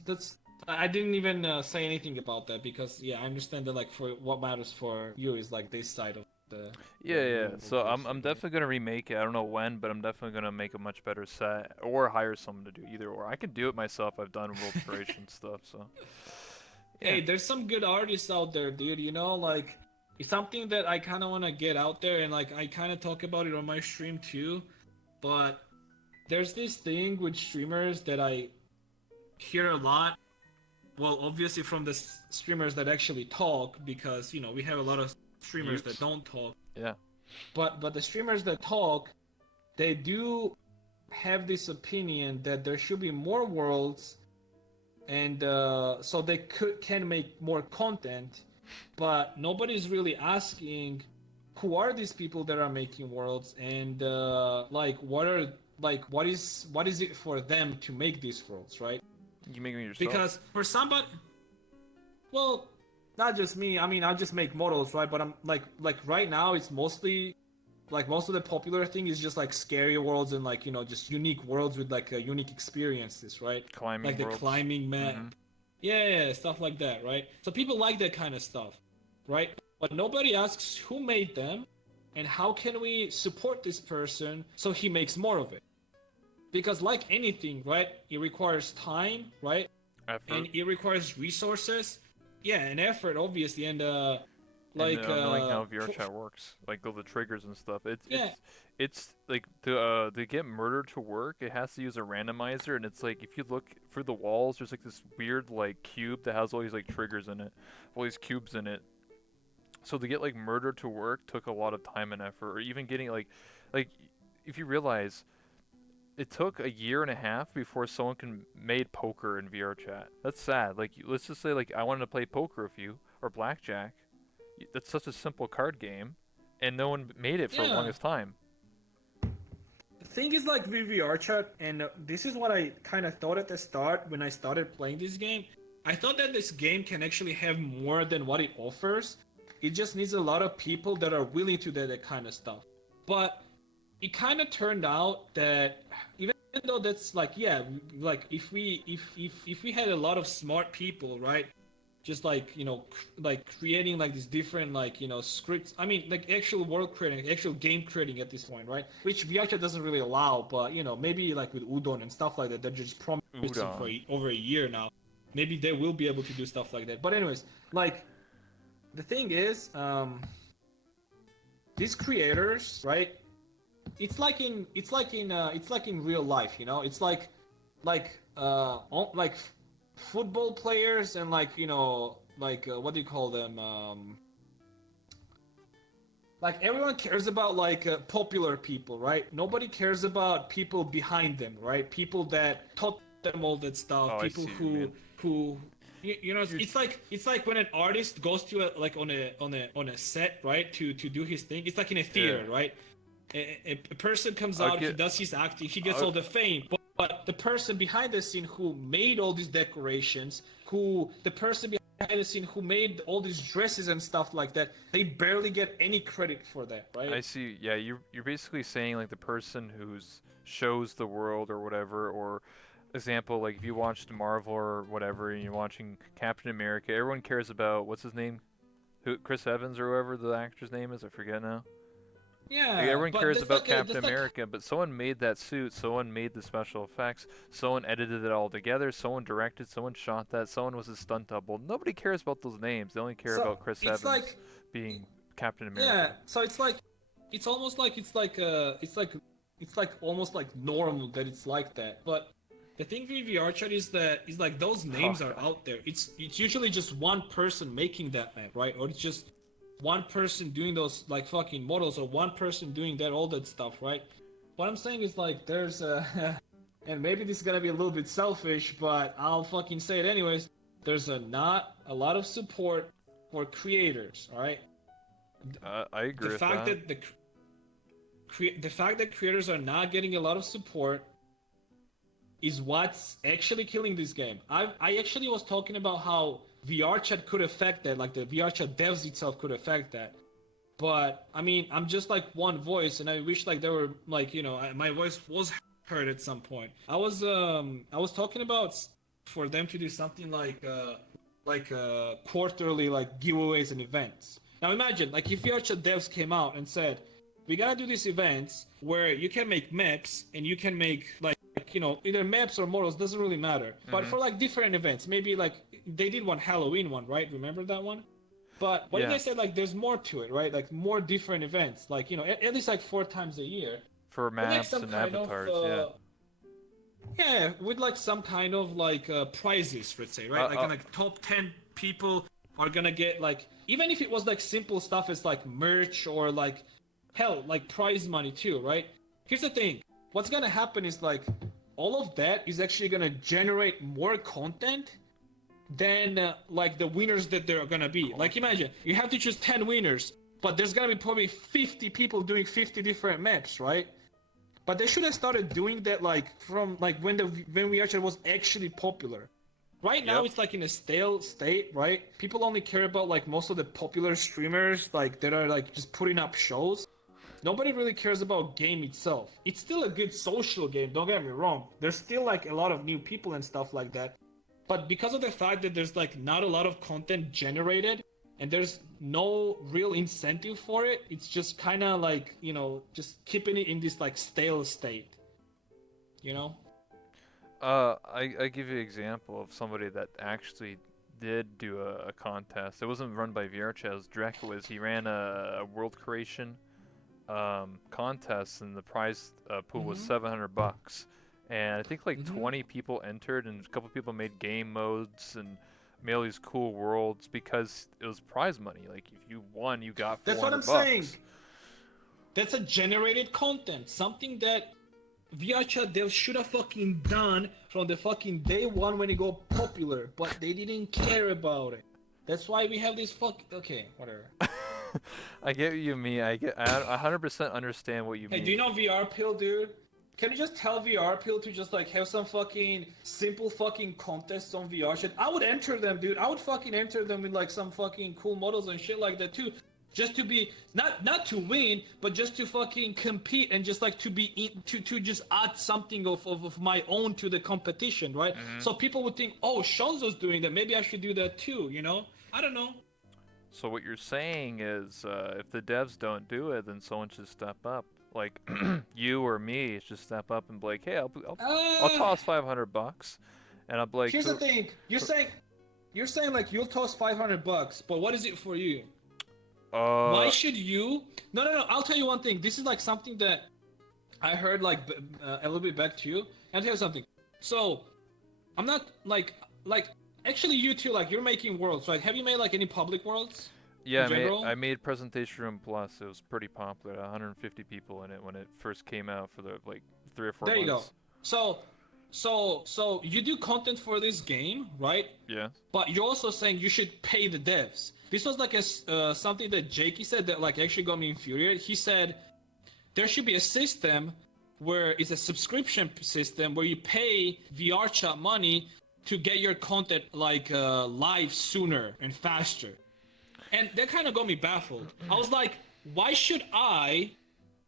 I didn't even say anything about that because yeah, I understand that like for what matters for you is like this side of the yeah, yeah. movable So I'm picture, right? definitely gonna remake it. I don't know when, but I'm definitely gonna make a much better set or hire someone to do either or. I can do it myself. I've done world creation stuff, so yeah. Hey, there's some good artists out there, dude. You know, like it's something that I kind of want to get out there, and like I kind of talk about it on my stream too. But there's this thing with streamers that I hear a lot. Well, obviously from the streamers that actually talk, because you know we have a lot of streamers that Utes. don't talk. Yeah. But the streamers that talk, they do have this opinion that there should be more worlds and so they can make more content, but nobody's really asking who are these people that are making worlds and like what is it for them to make these worlds, right? You make them yourself. Because for somebody, well, not just me. I mean, I just make models, right? But I'm like right now it's mostly like most of the popular thing is just like scary worlds and like you know just unique worlds with like unique experiences, right? Climbing Like the worlds. climbing map, Mhm. yeah, stuff like that, right? So people like that kind of stuff, right? But nobody asks who made them and how can we support this person so he makes more of it. Because like anything, right, it requires time, right? Effort. And it requires resources, yeah, and effort obviously, and like and knowing how VR chat works, like all the triggers and stuff. yeah. It's like to get murder to work, it has to use a randomizer, and it's like if you look through the walls, there's like this weird like cube that has all these like triggers in it, all these cubes in it. So to get like murder to work took a lot of time and effort, or even getting like if you realize it took a year and a half before someone can made poker in VR chat. That's sad. Like let's just say like I wanted to play poker with you or blackjack. That's such a simple card game, and no one made it for the Yeah. longest time. The thing is like VVR chat, and this is what I kind of thought at the start when I started playing this game. I thought that this game can actually have more than what it offers. It just needs a lot of people that are willing to do that kind of stuff. But it kind of turned out that even though that's like yeah, like if we had a lot of smart people, right? Just like you know like creating like these different like you know scripts, I mean like actual world creating, actual game creating at this point, right? Which VRChat doesn't really allow, but you know maybe like with Udon and stuff like that, they're just promising for over a year now. Maybe they will be able to do stuff like that. But anyways, like the thing is these creators, right? It's like in real life, you know. It's like football players and like you know like what do you call them? Like everyone cares about like popular people, right? Nobody cares about people behind them, right? People that taught them all that stuff. Oh, I People see what you mean. who you know it's like when an artist goes to like on a set, right? To do his thing. It's like in a theater, Yeah. right? A person comes I'll out, he get- does his acting, he gets I'll- all the fame. But the person behind the scene who made all these decorations, the person behind the scene who made all these dresses and stuff like that, they barely get any credit for that, right? I see. Yeah, you're basically saying like the person who's shows the world or whatever, or example like if you watched Marvel or whatever, and you're watching Captain America, everyone cares about what's his name, who Chris Evans or whoever the actor's name is. I forget now. Yeah, Like, everyone but cares that's about like Captain that's like America, but someone made that suit, someone made the special effects, someone edited it all together, someone directed, someone shot that, someone was a stunt double. Nobody cares about those names. They only care so about Chris it's Evans like being Captain yeah, America. so it's like it's almost like it's like almost like normal that it's like that. But the thing with VR chat is that is like those Oh names are god. out there. It's usually just one person making that map, right? Or it's just one person doing those like fucking models, or one person doing that all that stuff, right? What I'm saying is like there's a and maybe this is gonna be a little bit selfish, but I'll fucking say it anyways. There's not a lot of support for creators, all right? I The agree with fact that. that the fact that creators are not getting a lot of support is what's actually killing this game. I actually was talking about how VR chat could affect that, like the VR chat devs itself could affect that. But I mean, I'm just like one voice, and I wish like there were like my voice was heard at some point. I was talking about for them to do something like quarterly like giveaways and events. Now imagine like if VR chat devs came out and said, we gotta do these events where you can make maps and you can make like either maps or models, doesn't really matter, but Mhm. for like different events, maybe like they did one Halloween one, right? Remember that one? But what if Yeah, they said like there's more to it, right? Like more different events, like at least like 4 times a year, for with like maps some and kind of avatars, yeah. yeah, with like some kind of like prizes, let's say, right? Like Uh, and like top 10 people are gonna get like, even if it was like simple stuff as like merch or like hell like prize money too, right? Here's the thing, what's gonna happen is like all of that is actually gonna generate more content than like the winners that there are gonna be. Like content. imagine you have to choose 10 winners, but there's gonna be probably 50 people doing 50 different maps, right? But they should have started doing that like from like when we actually was actually popular. Right now Yep. it's like in a stale state, right? People only care about like most of the popular streamers like that are like just putting up shows. Nobody really cares about game itself. It's still a good social game, don't get me wrong. There's still like a lot of new people and stuff like that. But because of the fact that there's like not a lot of content generated and there's no real incentive for it, it's just kind of like, just keeping it in this like stale state, you know? I give you an example of somebody that actually did do a contest. It wasn't run by VRChat, it was Drek. He ran a world creation contest, and the prize pool was Mm-hmm. $700. And I think like Mm-hmm. 20 people entered, and a couple people made game modes and made all these cool worlds because it was prize money. Like if you won, you got That's what I'm 400 saying. bucks. That's a generated content. Something that VRChat devs should have fucking done from the fucking day one when it got popular, but they didn't care about it. That's why we have this okay, whatever. I get what you mean. I 100% understand what you Hey, do mean. you know VR Pill, dude? Can you just tell VR Pill to just like have some fucking simple fucking contests on VR shit? I would enter them, dude. I would fucking enter them with like some fucking cool models and shit like that too. Just to be not to win, but just to fucking compete and just like to be to just add something of my own to the competition, right? Hmm. So people would think, oh, Shonzo's doing that. Maybe I should do that too. I don't know. So what you're saying is, if the devs don't do it, then someone should step up. Like you or me should step up and be like, "Hey, I'll Uh, toss 500 bucks," and I'll be like, Here's the thing. You're saying like you'll toss 500 bucks, but what is it for you? Why uh, should you? No, no, no. I'll tell you one thing. This is like something that I heard like a little bit back to you. I'll tell you something. So I'm not like actually you too. Like you're making worlds, right? Have you made like any public worlds yeah, in I general? made Presentation Room Plus. It was pretty popular. 150 people in it when it first came out for the like 3 or 4 There you go. months. So so you do content for this game, right? Yeah. But you're also saying you should pay the devs. This was like something that Jakey said that like actually got me infuriated. He said there should be a system where it's a subscription system where you pay VR chat money to get your content like live sooner and faster. And that kind of got me baffled. I was like, why should I,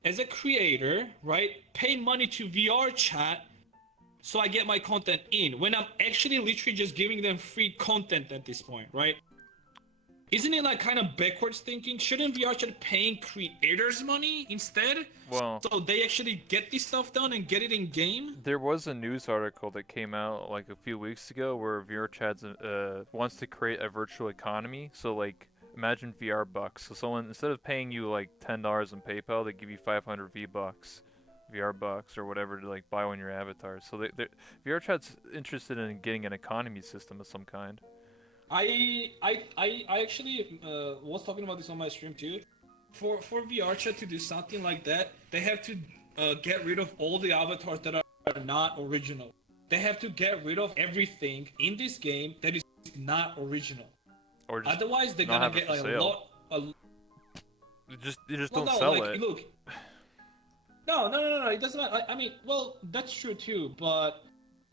as a creator, right, pay money to VR chat so I get my content in when I'm actually literally just giving them free content at this point, right? isn't it like kind of backwards thinking? Shouldn't VR chat paying creators money instead, Well, so they actually get this stuff done and get it in game? there was a news article that came out like a few weeks ago where VRChat wants to create a virtual economy. So like, imagine VR bucks. So someone instead of paying you like $10 in PayPal, they give you 500 V bucks, VR bucks or whatever to like buy one of your avatars. So VRChat's interested in getting an economy system of some kind. I actually was talking about this on my stream too. For VR chat to do something like that, they have to get rid of all the avatars that are not original. They have to get rid of everything in this game that is not original. Or just Otherwise, they're not gonna have it get for like a sale. lot. You just Well, don't no, sell like it. look. No. It doesn't matter. I mean, well, that's true too. But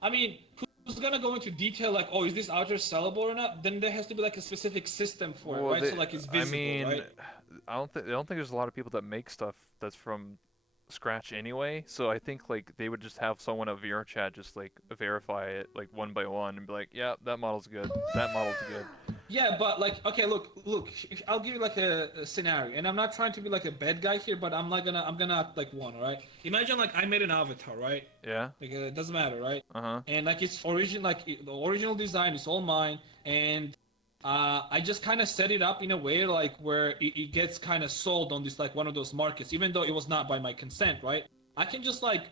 I mean, who's gonna go into detail like, oh, is this avatar sellable or not? Then there has to be like a specific system for it, Well, right? So like it's visible, I mean, right? I don't think there's a lot of people that make stuff that's from scratch anyway. So I think like they would just have someone at VRChat just like verify it like one by one and be like, yeah, that model's good. That model's good. Yeah, but like, okay, look. I'll give you like a scenario, and I'm not trying to be like a bad guy here, but I'm gonna act like one, all right? Imagine like I made an avatar, right? Yeah. Like it doesn't matter, right? Uh-huh. And like the original design is all mine, and I just kind of set it up in a way like where it gets kind of sold on this like one of those markets, even though it was not by my consent, right? I can just like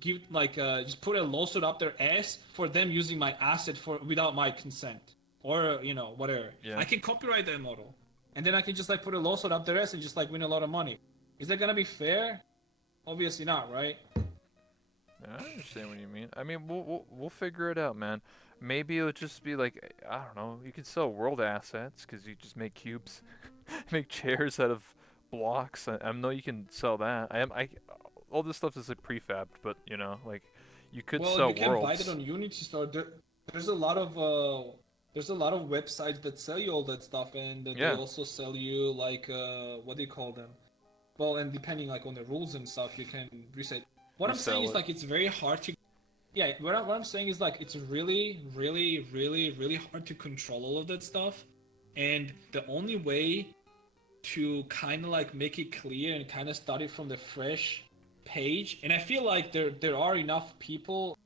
give like just put a lawsuit up their ass for them using my asset for without my consent, or you know whatever. Yeah. I can copyright that model. And then I can just like put a lawsuit up their ass and just like win a lot of money. Is that gonna be fair? Obviously not, right? Yeah, I understand what you mean. I mean, we'll figure it out, man. Maybe it'll just be like, I don't know, you could sell world assets because you just make cubes, make chairs out of blocks. I know you can sell that. All this stuff is like prefabbed, but you know, like you could Well, sell you can buy worlds. it on Unity Store. There's a lot of websites that sell you all that stuff, and Yeah. they also sell you like what do you call them? Well, and depending like on the rules and stuff, you can reset. What I'm saying Resell is it. like it's very hard to. Yeah, what I'm saying is like it's really, really, really, really hard to control all of that stuff, and the only way to kind of like make it clear and kind of start it from the fresh page, and I feel like there are enough people,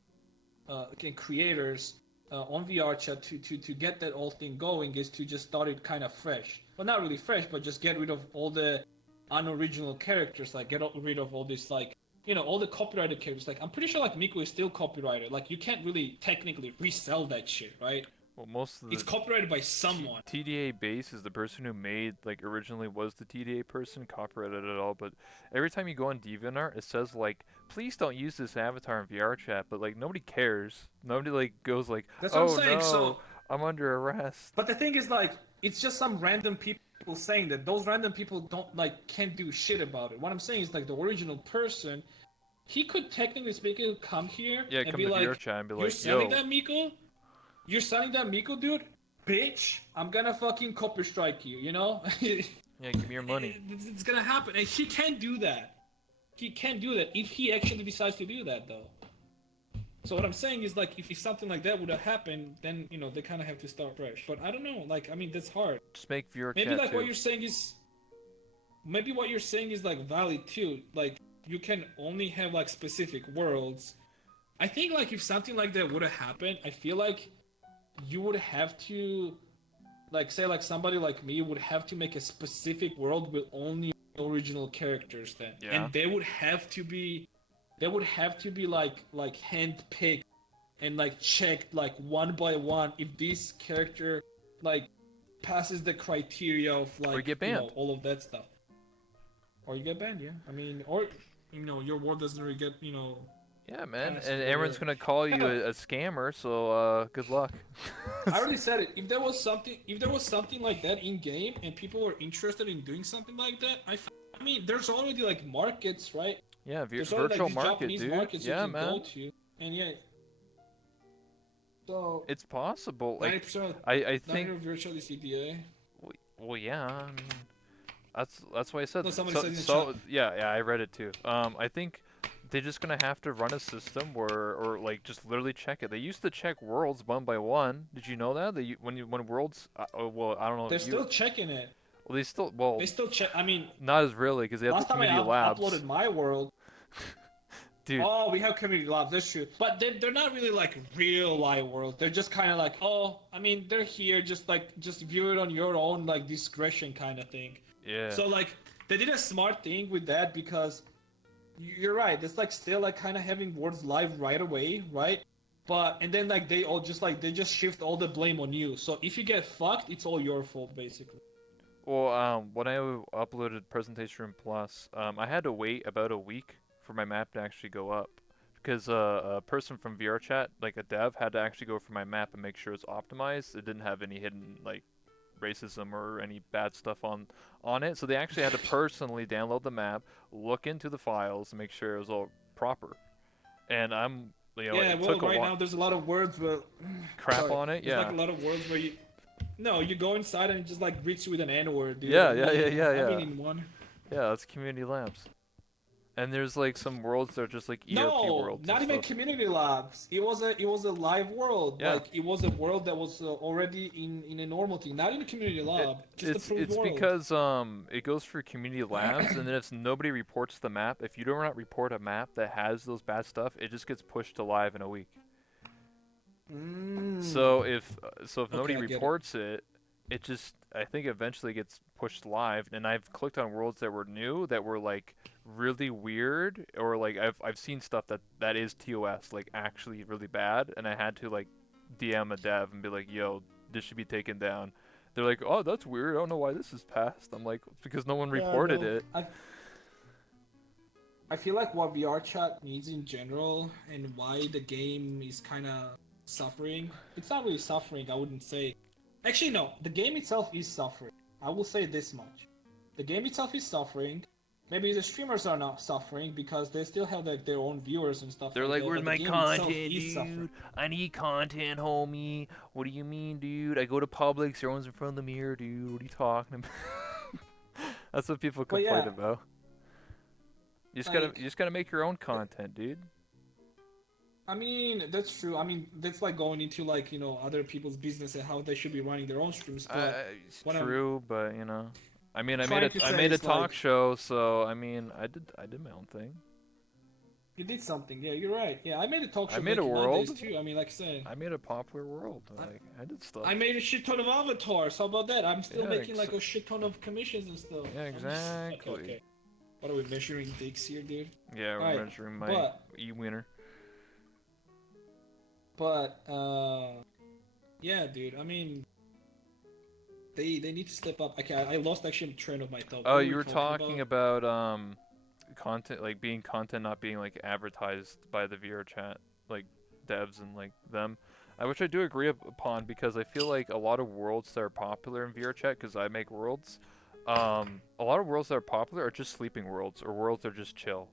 creators on VR chat to get that whole thing going is to just start it kind of fresh. Well, not really fresh, but just get rid of all the unoriginal characters, like rid of all this like all the copyrighted characters. Like I'm pretty sure like Miku is still copyrighted. Like you can't really technically resell that shit, right? Well, most of It's the copyrighted by someone. TDA base is the person who made like originally was the TDA person, copyrighted it all. But every time you go on DeviantArt, it says like, please don't use this avatar in VR chat. But like nobody cares. Nobody like goes like, That's what oh I'm saying. no, So, I'm under arrest. but the thing is like it's just some random people saying that. Those random people can't do shit about it. What I'm saying is like the original person, he could technically speaking come here Yeah, and come be to like, VR chat and be "You're like, selling yo, that Miko? You're selling that Miko, dude? Bitch, I'm gonna fucking copy strike you, you know?" yeah, give me your money. It's gonna happen, and he can't do that. He can't do that if he actually decides to do that, though. So what I'm saying is like, if something like that would have happened, then they kind of have to start fresh. But I don't know. Like, I mean, that's hard. Just make VR Maybe chat like too. what you're saying is, maybe what you're saying is like valid too. Like you can only have like specific worlds. I think like if something like that would have happened, I feel like you would have to, like, say like somebody like me would have to make a specific world with only original characters then, Yeah. and they would have to be like hand-picked and like checked like one by one if this character like passes the criteria of like Or you get banned. all of that stuff, or you get banned. Yeah, I mean, or your world doesn't really get Yeah, man, Pass and it everyone's over. gonna call you a scammer. So good luck. I already said it. If there was something like that in game and people were interested in doing something like that, I mean, there's already like markets, right? Yeah, There's already virtual like these market, Japanese dude. markets Yeah, you can man. go to, and yeah. So It's possible. Like 90% of I think. virtual is CDA. Well, yeah. I mean, that's why I said. No, somebody so, said in the so chat. yeah, I read it too. I think they're just gonna have to run a system where, or like just literally check it. They used to check worlds one by one. Did you know that? When worlds, oh, well, I don't know They're if you, still checking it. well, they still, They well, still check. I mean, not as really because they have the last time I community labs, uploaded my world. dude. Oh, we have community labs. That's true. But they're not really like real live worlds. They're just kind of like, oh, I mean, they're here, just view it on your own like discretion kind of thing. Yeah. So like they did a smart thing with that because you're right. It's like still like kind of having worlds live right away, right? But and then like they all just like they just shift all the blame on you. So if you get fucked, it's all your fault basically. Well, when I uploaded Presentation Room Plus, I had to wait about a week for my map to actually go up because a person from VR chat, like a dev, had to actually go for my map and make sure it's optimized. It didn't have any hidden like racism or any bad stuff on it. So they actually had to personally download the map, look into the files, and make sure it was all proper. And Yeah, it well, took a right while. now there's a lot of words where Crap sorry, on it, there's like yeah. a lot of words where you no, you go inside and it just like greets you with an N word, dude. Yeah, I yeah, mean, yeah, yeah, I yeah. mean in one. Yeah, that's community labs. And there's like some worlds that are just like ERP No, worlds and not even stuff. community labs. It was a live world. Yeah. Like it was a world that was already in a normal thing, not in a community lab, just a proved It's world. because it goes through community labs, and then if nobody reports the map, if you do not report a map that has those bad stuff, it just gets pushed to live in a week. Mm. So if nobody Okay, I get it. reports it, it just, I think, eventually gets pushed live. And I've clicked on worlds that were new, that were like really weird, or like I've seen stuff that is TOS, like actually really bad, and I had to like DM a dev and be like, yo, this should be taken down. They're like, oh, that's weird. I don't know why this is passed. I'm like, it's because no one Yeah, reported no, it. I feel like what VR chat needs in general and why the game is kind of suffering. It's not really suffering, I wouldn't say. Actually, no, the game itself is suffering. I will say this much. The game itself is suffering. Maybe the streamers are not suffering because they still have like their own viewers and stuff They're like like, that. where's But the my game itself content, is suffering. dude? I need content, homie. What do you mean, dude? I go to Publix, everyone's in front of the mirror, dude. What are you talking about? That's what people But complain yeah, about. You just like, gotta make your own content, dude. I mean, that's true. I mean, that's like going into like, other people's business and how they should be running their own streams. But It's what I'm true, but you know, I mean, trying to I say made a is talk like, show, so I mean, I did my own thing. you did something. Yeah, you're right. Yeah, I made a talk I show made back a in my world. days too. I mean, like I said, I made a popular world. Like I did stuff. I made a shit ton of avatars. How about that? I'm still Yeah, making like a shit ton of commissions and stuff. Yeah, I'm just- exactly. Okay. What are we measuring dicks here, dude? Yeah, we're Alright, measuring my but- e-winner. But yeah, dude. I mean, they need to step up. Okay, I lost actually the train of my thought. Oh, What you we were talking about content, like being content not being like advertised by the VR chat, like devs and like them. Which I do agree upon, because I feel like a lot of worlds that are popular in VR chat, because I make worlds, a lot of worlds that are popular are just sleeping worlds, or worlds that are just chill.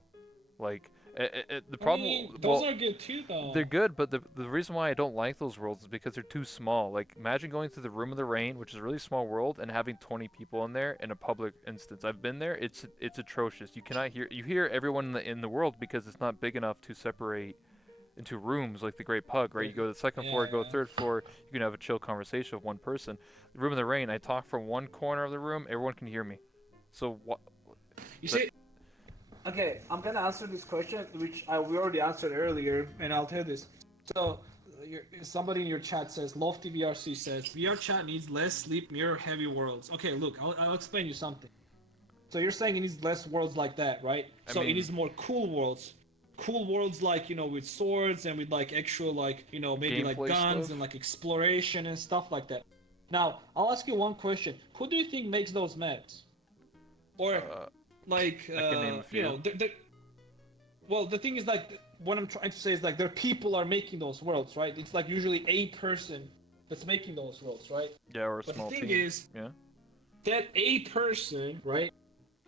Like the problem, I mean, those well, are good too, though. they're good, but the reason why I don't like those worlds is because they're too small. Like, imagine going through the Room of the Rain, which is a really small world, and having 20 people in there in a public instance. I've been there. It's atrocious. You cannot hear. You hear everyone in the world because it's not big enough to separate into rooms like the Great Pug, right? You go to the second floor, go to the third floor, you can have a chill conversation with one person. The Room of the Rain, I talk from one corner of the room, everyone can hear me. So what? You see, okay, I'm gonna answer this question, which we already answered earlier, and I'll tell this. So, somebody in your chat says, Lofty VRC says, VR chat needs less sleep, mirror heavy worlds. Okay, look, I'll explain you something. So you're saying it needs less worlds like that, right? So it needs more cool worlds. Cool worlds like, with swords and with like actual like, maybe like Gameplay guns stuff? and like exploration and stuff like that. Now, I'll ask you one question. Who do you think makes those maps? Or like, I can name a few. well, the thing is like, what I'm trying to say is like, there people are making those worlds, right? It's like usually a person that's making those worlds, right? Yeah, or a But small the thing team. is, Yeah. that a person, right?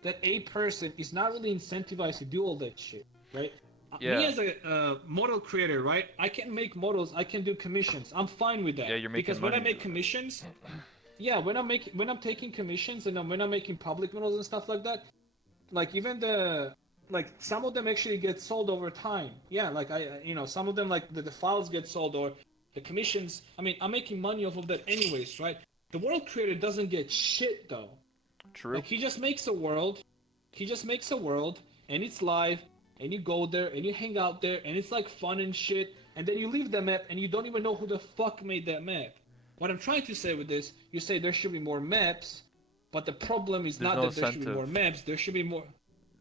That a person is not really incentivized to do all that shit, right? Yeah. Me as a model creator, right? I can make models. I can do commissions. I'm fine with that. Yeah, you're making because when I money make doing commissions, yeah, when I'm taking commissions and when I'm making public models and stuff like that, like even the like some of them actually get sold over time. Yeah, like some of them like the files get sold or the commissions. I mean, I'm making money off of that anyways, right? The world creator doesn't get shit though. True. Like he just makes a world. He just makes a world, and it's live, and you go there, and you hang out there, and it's like fun and shit, and then you leave the map, and you don't even know who the fuck made that map. What I'm trying to say with this, you say there should be more maps, but the problem is There's not no that there should be incentive. more maps. There should be more.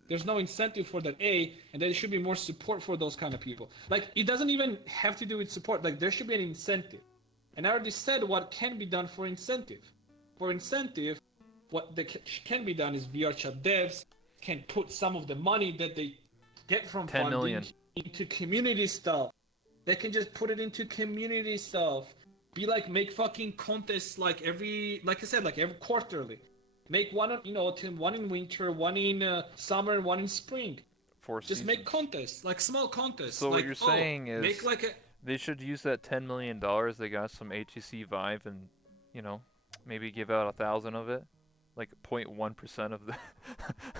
There's no incentive for that and there should be more support for those kind of people. Like it doesn't even have to do with support. Like there should be an incentive. And I already said what can be done for incentive. For incentive, what can be done is VR chat devs can put some of the money that they get from 10 funding million. into community stuff. They can just put it into community stuff. Be like make fucking contests like like I said, like every quarterly. Make one in autumn, one in winter, one in summer, one in spring. 4 Just seasons. make contests, like small contests. So like, what you're saying is make like a they should use that $10 million they got some HTC Vive and, maybe give out 1,000 of it, like 0.1% of the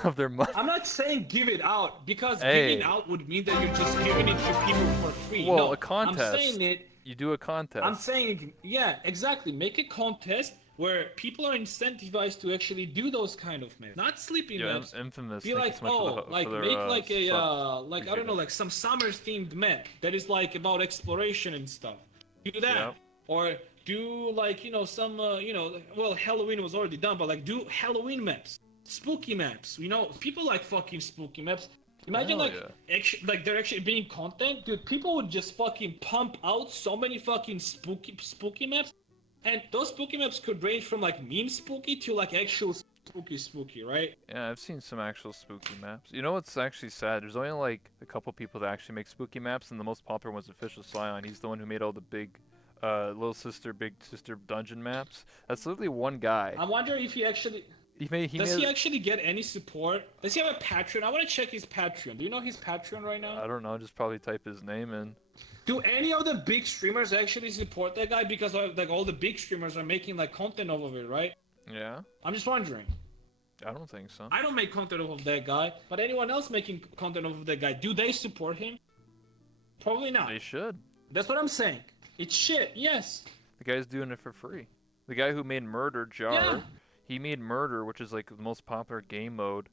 of their money. I'm not saying give it out because Hey. giving out would mean that you're just giving it to people for free. Well, no, a contest. I'm saying it. You do a contest. I'm saying, yeah, exactly. Make a contest where people are incentivized to actually do those kind of maps, not sleeping Yeah, maps. Infamous. Be thank like, you so much for the, like for their, make like a sub. like I Appreciate don't know, it. like some summer themed map that is like about exploration and stuff. Do that, Yep. or do like some well Halloween was already done, but like do Halloween maps, spooky maps. People like fucking spooky maps. Imagine Hell like yeah. actually like they're actually being content, dude. People would just fucking pump out so many fucking spooky maps, and those spooky maps could range from like meme spooky to like actual spooky, right? Yeah, I've seen some actual spooky maps. You know what's actually sad? There's only like a couple people that actually make spooky maps, and the most popular one's Official Scion. He's the one who made all the big, little sister, big sister dungeon maps. That's literally one guy. I'm wondering if he actually He does made. he actually get any support? Does he have a Patreon? I want to check his Patreon. Do you know his Patreon right now? I don't know. Just probably type his name in. Do any of the big streamers actually support that guy? Because like all the big streamers are making like content off of it, right? Yeah. I'm just wondering. I don't think so. I don't make content off of that guy, but anyone else making content off of that guy, do they support him? Probably not. They should. That's what I'm saying. It's shit, yes. The guy's doing it for free. The guy who made Murder, Jar, Yeah. he made Murder, which is like the most popular game mode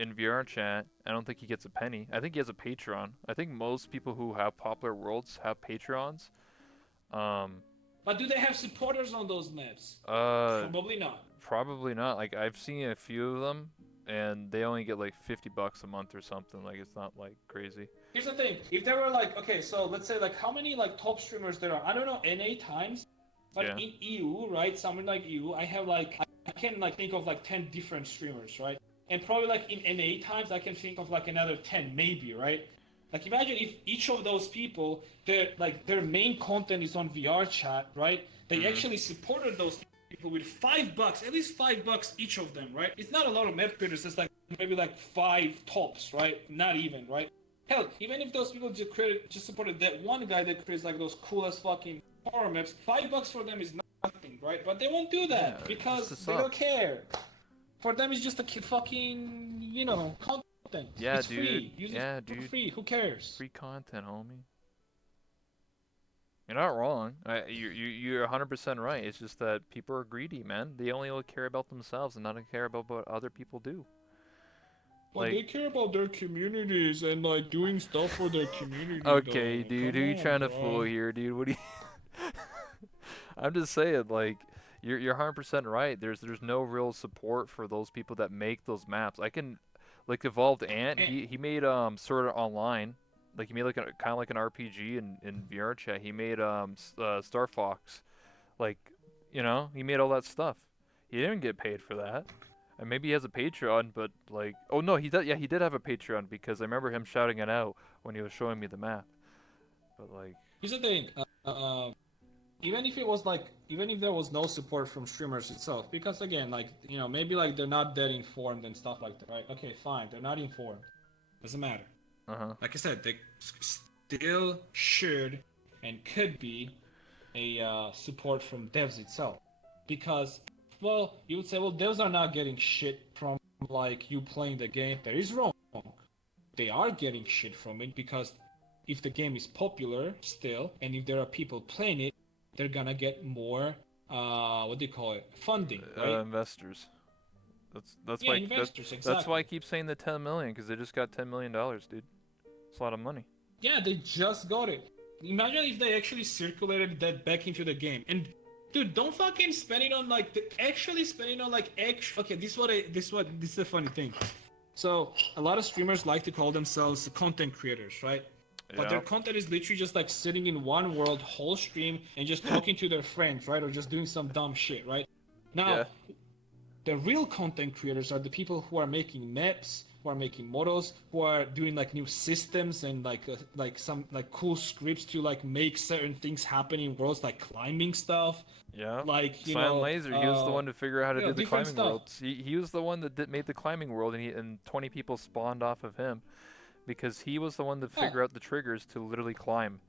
in VR chat. I don't think he gets a penny. I think he has a Patreon. I think most people who have popular worlds have Patreons. But do they have supporters on those maps? Uh, Probably not. probably not. Like I've seen a few of them, and they only get like $50 a month or something. Like it's not like crazy. Here's the thing. If there were like, okay, so let's say like how many like top streamers there are? I don't know NA times, but Yeah. in EU, right? Somewhere like EU, I have like I can like think of like 10 different streamers, right? And probably like in NA times, I can think of like another 10 maybe, right? Like imagine if each of those people, their main content is on VR chat, right? They actually supported those people with $5, at least $5 each of them, right? It's not a lot of map creators. It's like maybe like 5 tops, right? Not even, right? Hell, even if those people just supported that one guy that creates like those coolest fucking horror maps, $5 for them is nothing, right? But they won't do that Yeah, because it's a they suck. don't care. For them, it's just a fucking content. Yeah, it's dude. free. Use Yeah, it for dude. free. Who cares? Free content, homie. You're not wrong. You're 100% right. It's just that people are greedy, man. They only care about themselves and not care about what other people do. Well, Like- they care about their communities and like doing stuff for their community. Okay, though. dude, who Come you on, trying to bro. fool here, dude? What do you? I'm just saying, like, you're 100% right. There's no real support for those people that make those maps. I can, like, Evolved Ant. He made Sword Art Online, like he made like kind of like an RPG in VR chat. He made Star Fox, like, he made all that stuff. He didn't get paid for that. And maybe he has a Patreon, but like, oh no, he did. Yeah, he did have a Patreon because I remember him shouting it out when he was showing me the map. But like, Here's the thing. Even if there was no support from streamers itself, because again, like maybe like they're not that informed and stuff like that, right? Okay, fine, they're not informed. Doesn't matter. Like I said, they still should and could be a support from devs itself, because well, you would say, well, devs are not getting shit from like you playing the game. That is wrong. they are getting shit from it because if the game is popular still, and if there are people playing it, they're gonna get more, what do you call it? Funding, right? Investors. That's Yeah, why investors, that's why I exactly. keep saying the 10 million because they just got $10 million, dude. It's a lot of money. Yeah, they just got it. Imagine if they actually circulated that back into the game. And dude, don't fucking spend it on like actually spend it on like Okay, this is the funny thing. So a lot of streamers like to call themselves content creators, right? But their Yeah. content is literally just like sitting in one world whole stream and just talking to their friends, right? Or just doing some dumb shit, right? Yeah. Now, the real content creators are the people who are making maps, who are making models, who are doing like new systems and like some like cool scripts to like make certain things happen in worlds, like climbing stuff, Yeah. like Silent Laser, he was the one to figure out how to do the different climbing stuff. worlds. He was the one that made the climbing world, and 20 people spawned off of him because he was the one to Yeah. figure out the triggers to literally climb.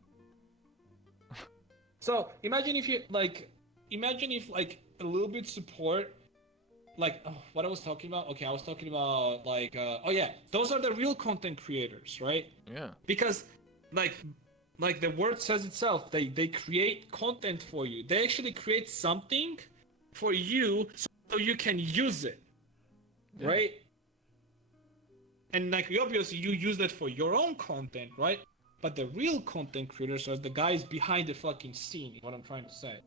So imagine if like a little bit support, like what I was talking about. Okay, I was talking about like oh yeah, those are the real content creators, right? Yeah. Because like like the word says itself, they create content for you. They actually create something for you so you can use it, Yeah. right? And like obviously you use that for your own content, right? But the real content creators are the guys behind the fucking scene, is what I'm trying to say.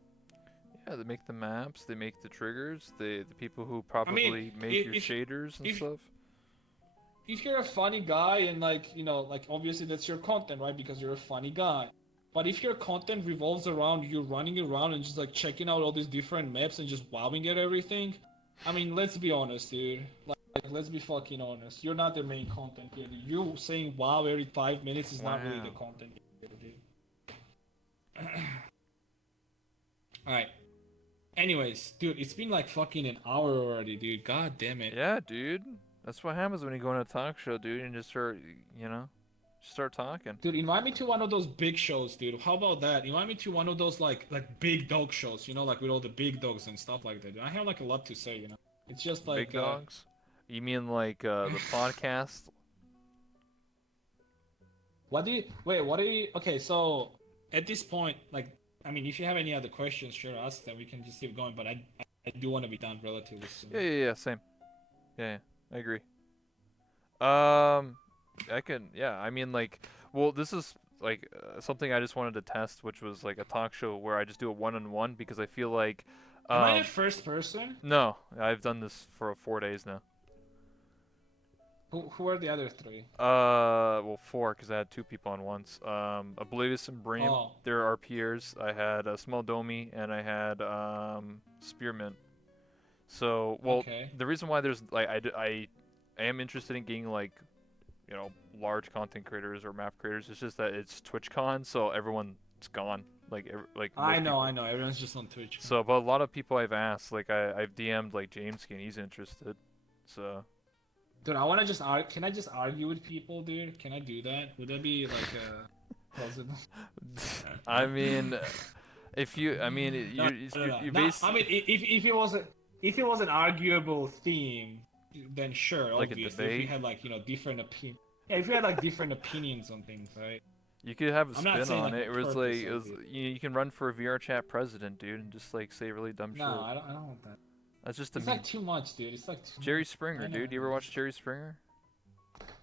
Yeah, they make the maps, they make the triggers, the people who I mean, probably make your if shaders and if stuff. if you're a funny guy and like like obviously that's your content, right? Because you're a funny guy. But if your content revolves around you running around and just like checking out all these different maps and just wowing at everything, I mean, let's be honest, dude. Like let's be fucking honest. You're not the main content here. You saying wow every 5 minutes is not really the Wow. content here, dude. All right. Anyways, dude, it's been like fucking an hour already, dude. God damn it. Yeah, dude. That's what happens when you go on a talk show, dude, and just start, just start talking. Dude, invite me to one of those big shows, dude. How about that? Invite me to one of those like big dog shows, like with all the big dogs and stuff like that. I have like a lot to say, It's just Big like dogs? You mean like the podcast? what do you wait, what do you okay, so at this point, like I mean if you have any other questions, sure ask them. We can just keep going, but I do want to be done relatively soon. Yeah, yeah, yeah, same. Yeah, yeah, I agree. Um, I can, yeah, I mean, like, well, this is like something I just wanted to test, which was like a talk show where I just do a one-on-one because I feel like, Am I a um, first person? no, I've done this for 4 days now. Who are the other three? Well, four because I had two people on once. Oblivious and Bream, Oh, they're our peers. I had Small Domi and I had Spearmint. So, well, okay. the reason why there's like I am interested in getting like large content creators or map creators. It's just that it's TwitchCon, so everyone's gone. Like most people. I know. Everyone's just on Twitch. So, but a lot of people I've asked, like I've DM'd like James and he's interested. So. Dude, I want to just argue. Can I just argue with people, dude? Can I do that? Would that be like plausible? I mean, if you, I mean, No, you no. base I mean, if it was an arguable theme, then sure, like a obviously. If debate. you had like different yeah, if you had like different opinions on things, right? You could have a I'm not spin saying on like it. It on was purpose, like it was, you can run for a VR chat president, dude, and just like say really dumb No, shit. I don't want that. That's just a It's meme. like too much, dude. It's like too Jerry much. Springer, I know. dude. You ever watch Jerry Springer?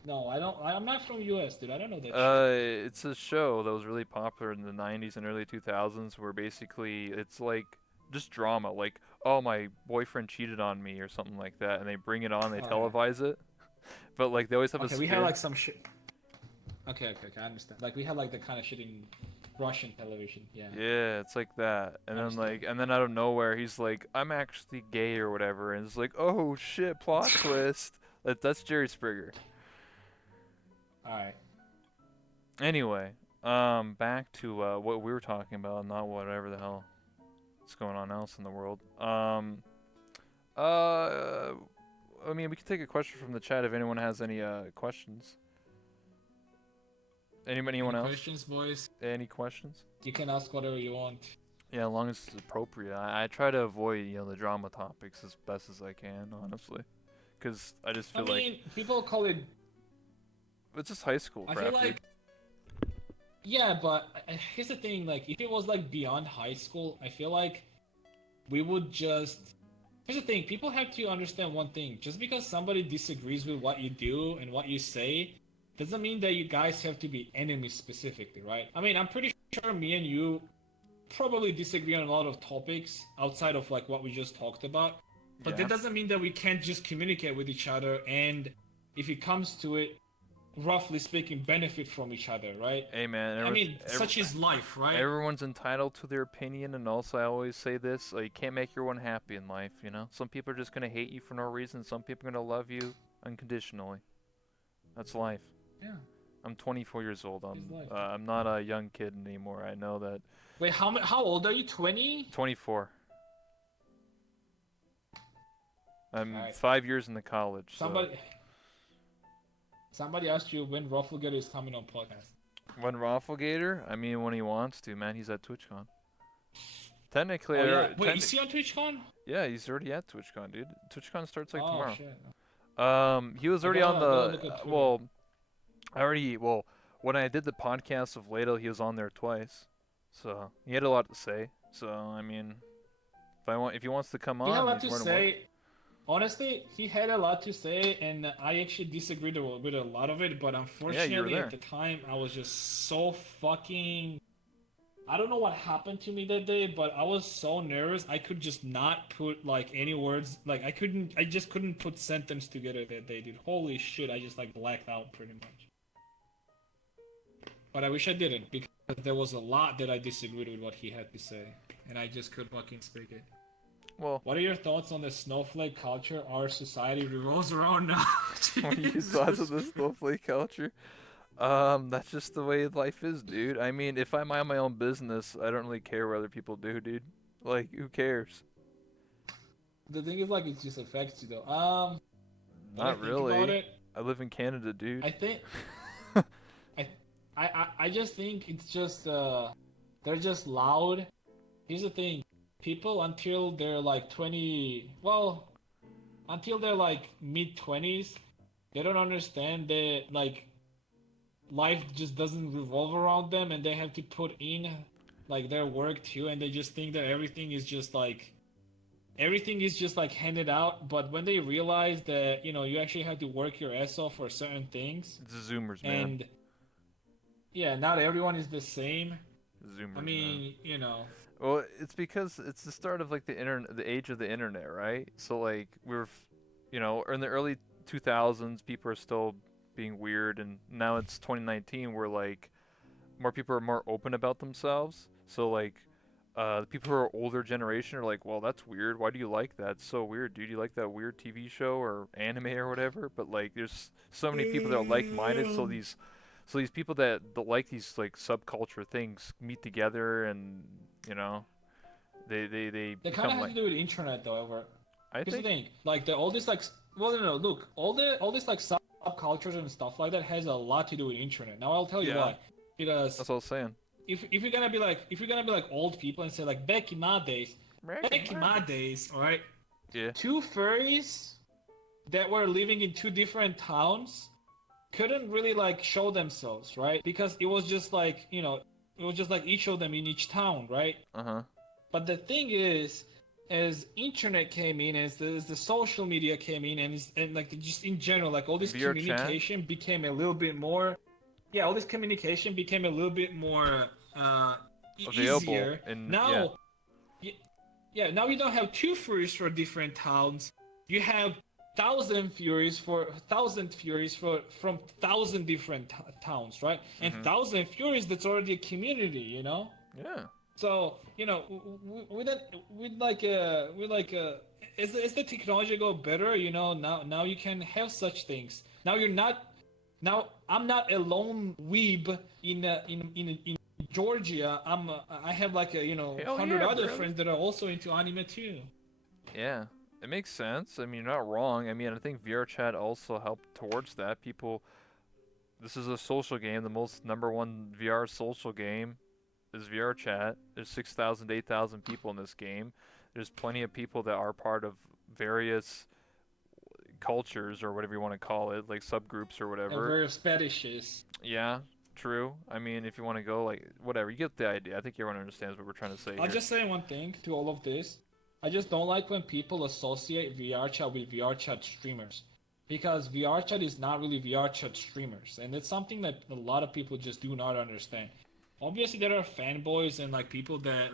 No, I don't. I'm not from US, dude. I don't know that shit. It's a show that was really popular in the 90s and early 2000s where basically it's like just drama, like, oh, my boyfriend cheated on me or something like that, and they bring it on, they Oh, yeah. televise it. But like they always have a Okay, we had spin. like some shit. Okay, I understand. Like we had like the kind of shit in Russian television. Yeah. Yeah, it's like that. And then Understand. and then out of nowhere he's like, I'm actually gay or whatever, and it's like, oh shit, plot twist. That's Jerry Springer. All right. Anyway, back to what we were talking about, not whatever the hell is going on else in the world. I mean, we can take a question from the chat if anyone has any questions. Anyone else? Questions, boys? Any questions? You can ask whatever you want. Yeah, as long as it's appropriate. I try to avoid the drama topics as best as I can, honestly, because I just I feel mean, people call it. It's just high school I crap, feel dude. like yeah, but here's the thing. Like, if it was like beyond high school, I feel like we would just. Here's the thing. People have to understand one thing. Just because somebody disagrees with what you do and what you say, doesn't mean that you guys have to be enemies specifically, right? I mean, I'm pretty sure me and you probably disagree on a lot of topics outside of like what we just talked about. But Yeah. that doesn't mean that we can't just communicate with each other and, if it comes to it, roughly speaking, benefit from each other, right? Hey man, I mean, such is life, right? everyone's entitled to their opinion, and also I always say this: like, you can't make everyone happy in life. You know, some people are just gonna hate you for no reason. Some people are gonna love you unconditionally. That's life. Yeah, I'm 24 years old. it's life. I'm not a young kid anymore. I know that. Wait, how old are you? 20? 24. I'm Alright. 5 years into college. So Somebody asked you when Rufflegator is coming on podcast. when Rafflegator, I mean when he wants to, man. He's at TwitchCon. Technically, Oh, yeah. Wait, is he on TwitchCon? yeah, he's already at TwitchCon, dude. TwitchCon starts like Oh, tomorrow. shit. He was I already on gotta look the at Twitter. well, when I did the podcast of Lato, he was on there twice. So, he had a lot to say. So, I mean, if he wants to come He had a on, lot he's to more than welcome. say. Honestly, he had a lot to say, and I actually disagreed with a lot of it. But unfortunately, there. at the time, I was just so fucking. I don't know what happened to me that day, but I was so nervous. I could just not put like any words. Like I couldn't. I just couldn't put sentence together that day, dude. Holy shit! I just like blacked out pretty much. But I wish I didn't, because there was a lot that I disagreed with what he had to say, and I just couldn't fucking speak it. Well, What are your thoughts on the snowflake culture our society revolves around now? what are your thoughts on the Jesus. snowflake culture? That's just the way life is, dude. I mean, if I mind my own business, I don't really care what other people do, dude. Like, who cares? The thing is, like, it just affects you, though. When I Not think about really. it, I live in Canada, dude. I think I, I just think it's just they're just loud. Here's the thing, people until they're like 20, well, until they're like mid 20s, they don't understand that like life just doesn't revolve around them, and they have to put in like their work too, and they just think that everything is just like handed out. But when they realize that, you know, you actually have to work your ass off for certain things, It's the Zoomers, man. and yeah, not everyone is the same. Zoomers, I man. mean, you know, Well, it's because it's the start of like the age of the internet, right? So like in the early 2000s, people are still being weird, and now it's 2019, where like more people are more open about themselves. So like, the people who are older generation are like, well, that's weird. Why do you like that? It's so weird, dude. You like that weird TV show or anime or whatever? But like, there's so many people that are like-minded. So these people that like these like subculture things meet together, and you know, they they kind become of have like. to do with the internet, though. However, I here's the think. thing, like all this like, well, no, look, all this like subcultures and stuff like that has a lot to do with internet. Now I'll tell you Yeah. why. Because That's what I was saying. if you're gonna be like old people and say like back in my days, all right, Yeah. two furries that were living in two different towns couldn't really like show themselves, right? Because it was just like, you know, it was just like each of them in each town, right? Uh huh. But the thing is, as internet came in, as the social media came in, and like just in general, like all this VR chat? communication became a little bit more, yeah, all this communication became a little bit more Available easier. and Now, yeah, now you don't have two furries for different towns. You have thousand furies from thousand different towns, right? And Mhm. thousand furies, that's already a community, you know. Yeah. So, you know, as the technology go better, you know, now you can have such things. Now I'm not a lone weeb in Georgia. I have like a, you know, Hell 100 yeah, other brother. friends that are also into anime too. Yeah. It makes sense. I mean, you're not wrong. I mean, I think VR chat also helped towards that. This is a social game. The most number one VR social game is VR chat. There's 6,000 to 8,000 people in this game. There's plenty of people that are part of various cultures or whatever you want to call it, like subgroups or And whatever. various fetishes. Yeah, true. I mean, if you want to go like whatever, you get the idea. I think everyone understands what we're trying to say I'll here. just say one thing to all of this. I just don't like when people associate VR chat with VR chat streamers. Because VR chat is not really VR chat streamers. And it's something that a lot of people just do not understand. Obviously, there are fanboys and like people that,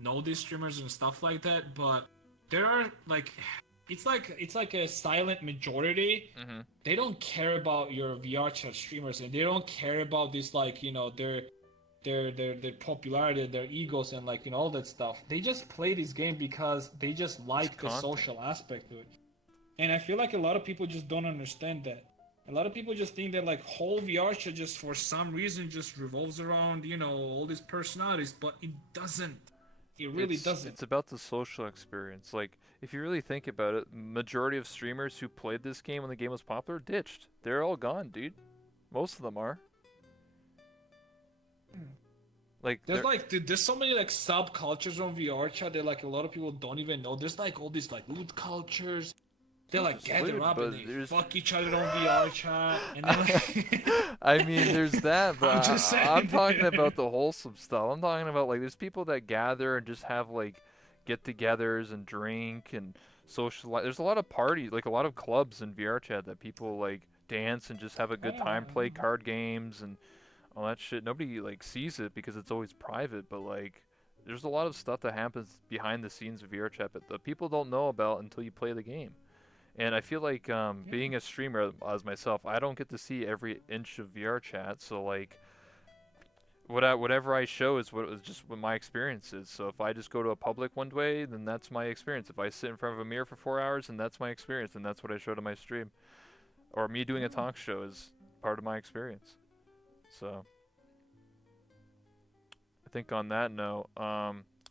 know these streamers and stuff like that, but there are like it's like a silent majority. Mm-hmm. They don't care about your VR chat streamers and they don't care about this like, their popularity, their egos, and like all that stuff. They just play this game because they just like the content. social aspect of it. And I feel like a lot of people just don't understand that. A lot of people just think that like whole VR chat just for some reason just revolves around all these personalities, but it doesn't. It really doesn't. It's about the social experience. Like, if you really think about it, majority of streamers who played this game when the game was popular ditched. They're all gone, dude. Most of them are. Like, Dude, there's so many like subcultures on VR chat that like a lot of people don't even know. There's like all these like loot cultures. They like just gather loot, up but and they there's- fuck each other on VR chat, and then like I mean, there's that, but I'm just saying. I'm talking about the wholesome stuff. I'm talking about like there's people that gather and just have like get-togethers and drink and socialize. There's a lot of parties, like a lot of clubs in VR chat that people like dance and just have a good time, play card games and all that shit. Nobody like sees it because it's always private, but like there's a lot of stuff that happens behind the scenes of VR chat that people don't know about until you play the game. And I feel like being a streamer as myself, I don't get to see every inch of VR chat. So like, whatever I show is what my experience is. So if I just go to a public one way, then that's my experience. If I sit in front of a mirror for 4 hours, then that's my experience, and that's what I show to my stream. Or me doing a talk show is part of my experience. So I think on that note,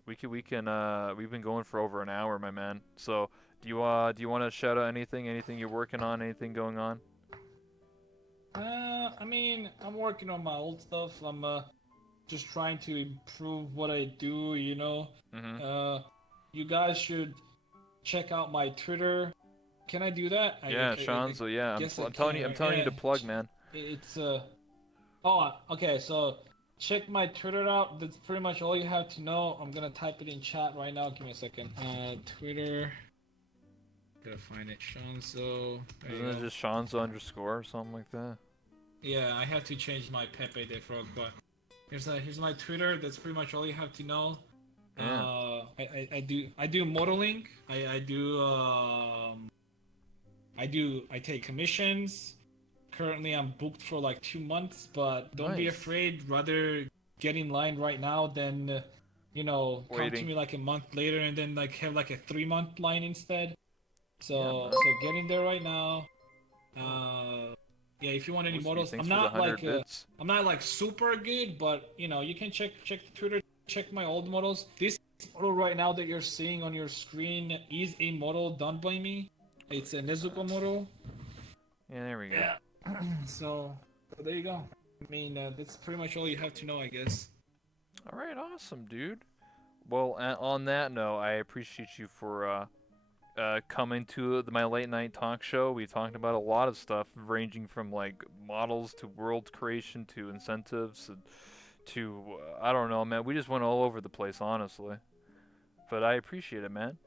we've been going for over an hour, my man. So. Do you want to shout out anything you're working on, anything going on? I mean, I'm working on my old stuff. I'm just trying to improve what I do. Mm-hmm. You guys should check out my Twitter. Can I do that? Yeah, Shonzo. Yeah, I'm telling you to plug, man. It's okay. So check my Twitter out. That's pretty much all you have to know. I'm gonna type it in chat right now. Give me a second. Twitter. Gotta find it. Shonzo. Isn't it just Shonzo underscore or something like that? Yeah, I have to change my Pepe the Frog, but here's my Twitter. That's pretty much all you have to know. Yeah. I do modeling. I take commissions. Currently, I'm booked for like 2 months, but don't be Nice. afraid. Rather get in line right now than come to Waiting. me like a month later and then like have like a 3-month line instead. Yeah, man. So get in there right now. Yeah, if you want any models, Thanks I'm for the not 100 like bits. I'm not like super good, but you can check the Twitter, check my old models. This model right now that you're seeing on your screen is a model done by me. It's a Nezuko model. Yeah, there we go. Yeah. So there you go. I mean, that's pretty much all you have to know, I guess. All right, awesome, dude. Well, on that note, I appreciate you for coming to my late night talk show. We talked about a lot of stuff, ranging from like models to world creation to incentives to I don't know, man. We just went all over the place, honestly. But I appreciate it, man.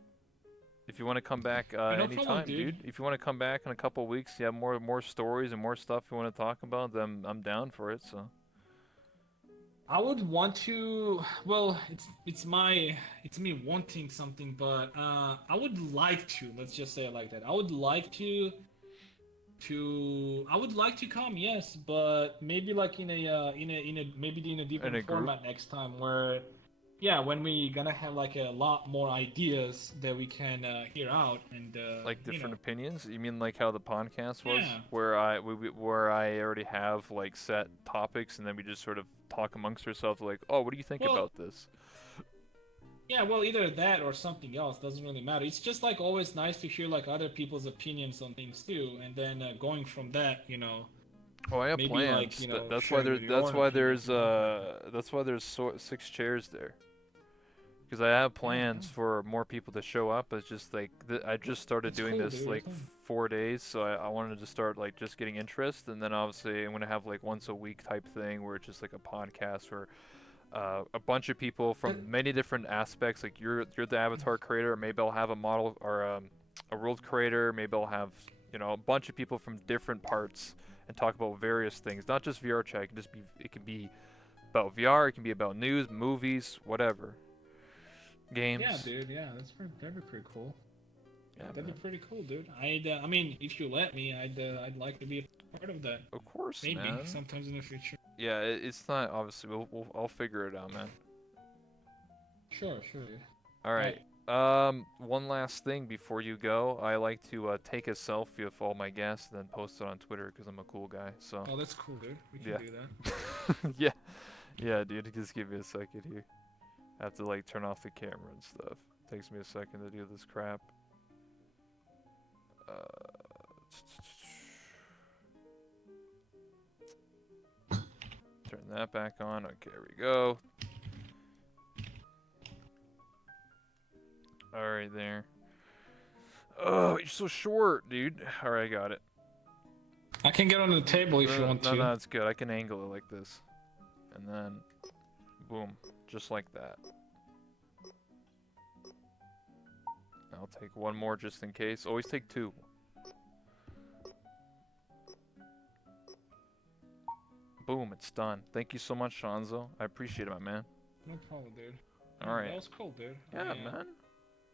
If you want to come back No anytime, problem, dude. If you want to come back in a couple weeks, you have more stories and more stuff you want to talk about, then I'm down for it. So. I would want to. Well, it's me wanting something, but I would like to. Let's just say it like that. I would like to. I would like to come, yes, but maybe like in a different format next time where, yeah, when we gonna have like a lot more ideas that we can hear out and Like different opinions? You mean like how the podcast was, Yeah. where I already have like set topics and then we just sort of talk amongst ourselves like, oh, what do you think Well, about this? Yeah, well, either that or something else doesn't really matter. It's just like always nice to hear like other people's opinions on things too, and then going from that, Oh, I have maybe, plans. like, That's sharing why your own opinions, there's 6 chairs there. because I have Yeah, plans yeah. for more people to show up. It's just like I just started That's doing cool, this dude. like That's 4 days, so I wanted to start like just getting interest, and then obviously I'm gonna have like once a week type thing where it's just like a podcast where a bunch of people That, from many different aspects. Like you're the avatar creator, maybe I'll have a model or a world creator. Maybe I'll have a bunch of people from different parts and talk about various things, not just VR chat. It can be about VR. It can be about news, movies, whatever, yeah, games. dude. Yeah, that'd be pretty cool. Yeah, That'd be man. pretty cool, dude. I mean, if you let me, I'd like to be a part of that. Of course, Maybe man. sometimes in the future. Yeah, it's not obviously. I'll figure it out, man. Sure, sure, dude. All All right. right. One last thing before you go. I like to take a selfie of all my guests and then post it on Twitter because I'm a cool guy. So, Oh, that's cool, dude. We can yeah. do that. Yeah. Yeah, dude. Just give me a second here. I have to like turn off the camera and stuff. Takes me a second to do this crap. Turn that back on. Okay, here we go. All right, there. Oh, you're so short, dude. All right, I got it. I can get on the table if you want No, to. no, it's good. I can angle it like this, and then, boom, just like that. I'll take one more just in case. Always take two. Boom, it's done. Thank you so much, Shonzo. I appreciate it, my man. No problem, dude. All right. That was cool, dude. Yeah, man.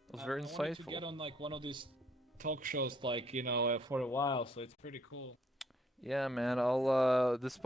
It was very I wanted to insightful. get on like one of these talk shows, like for a while, so it's pretty cool. Yeah, man. This place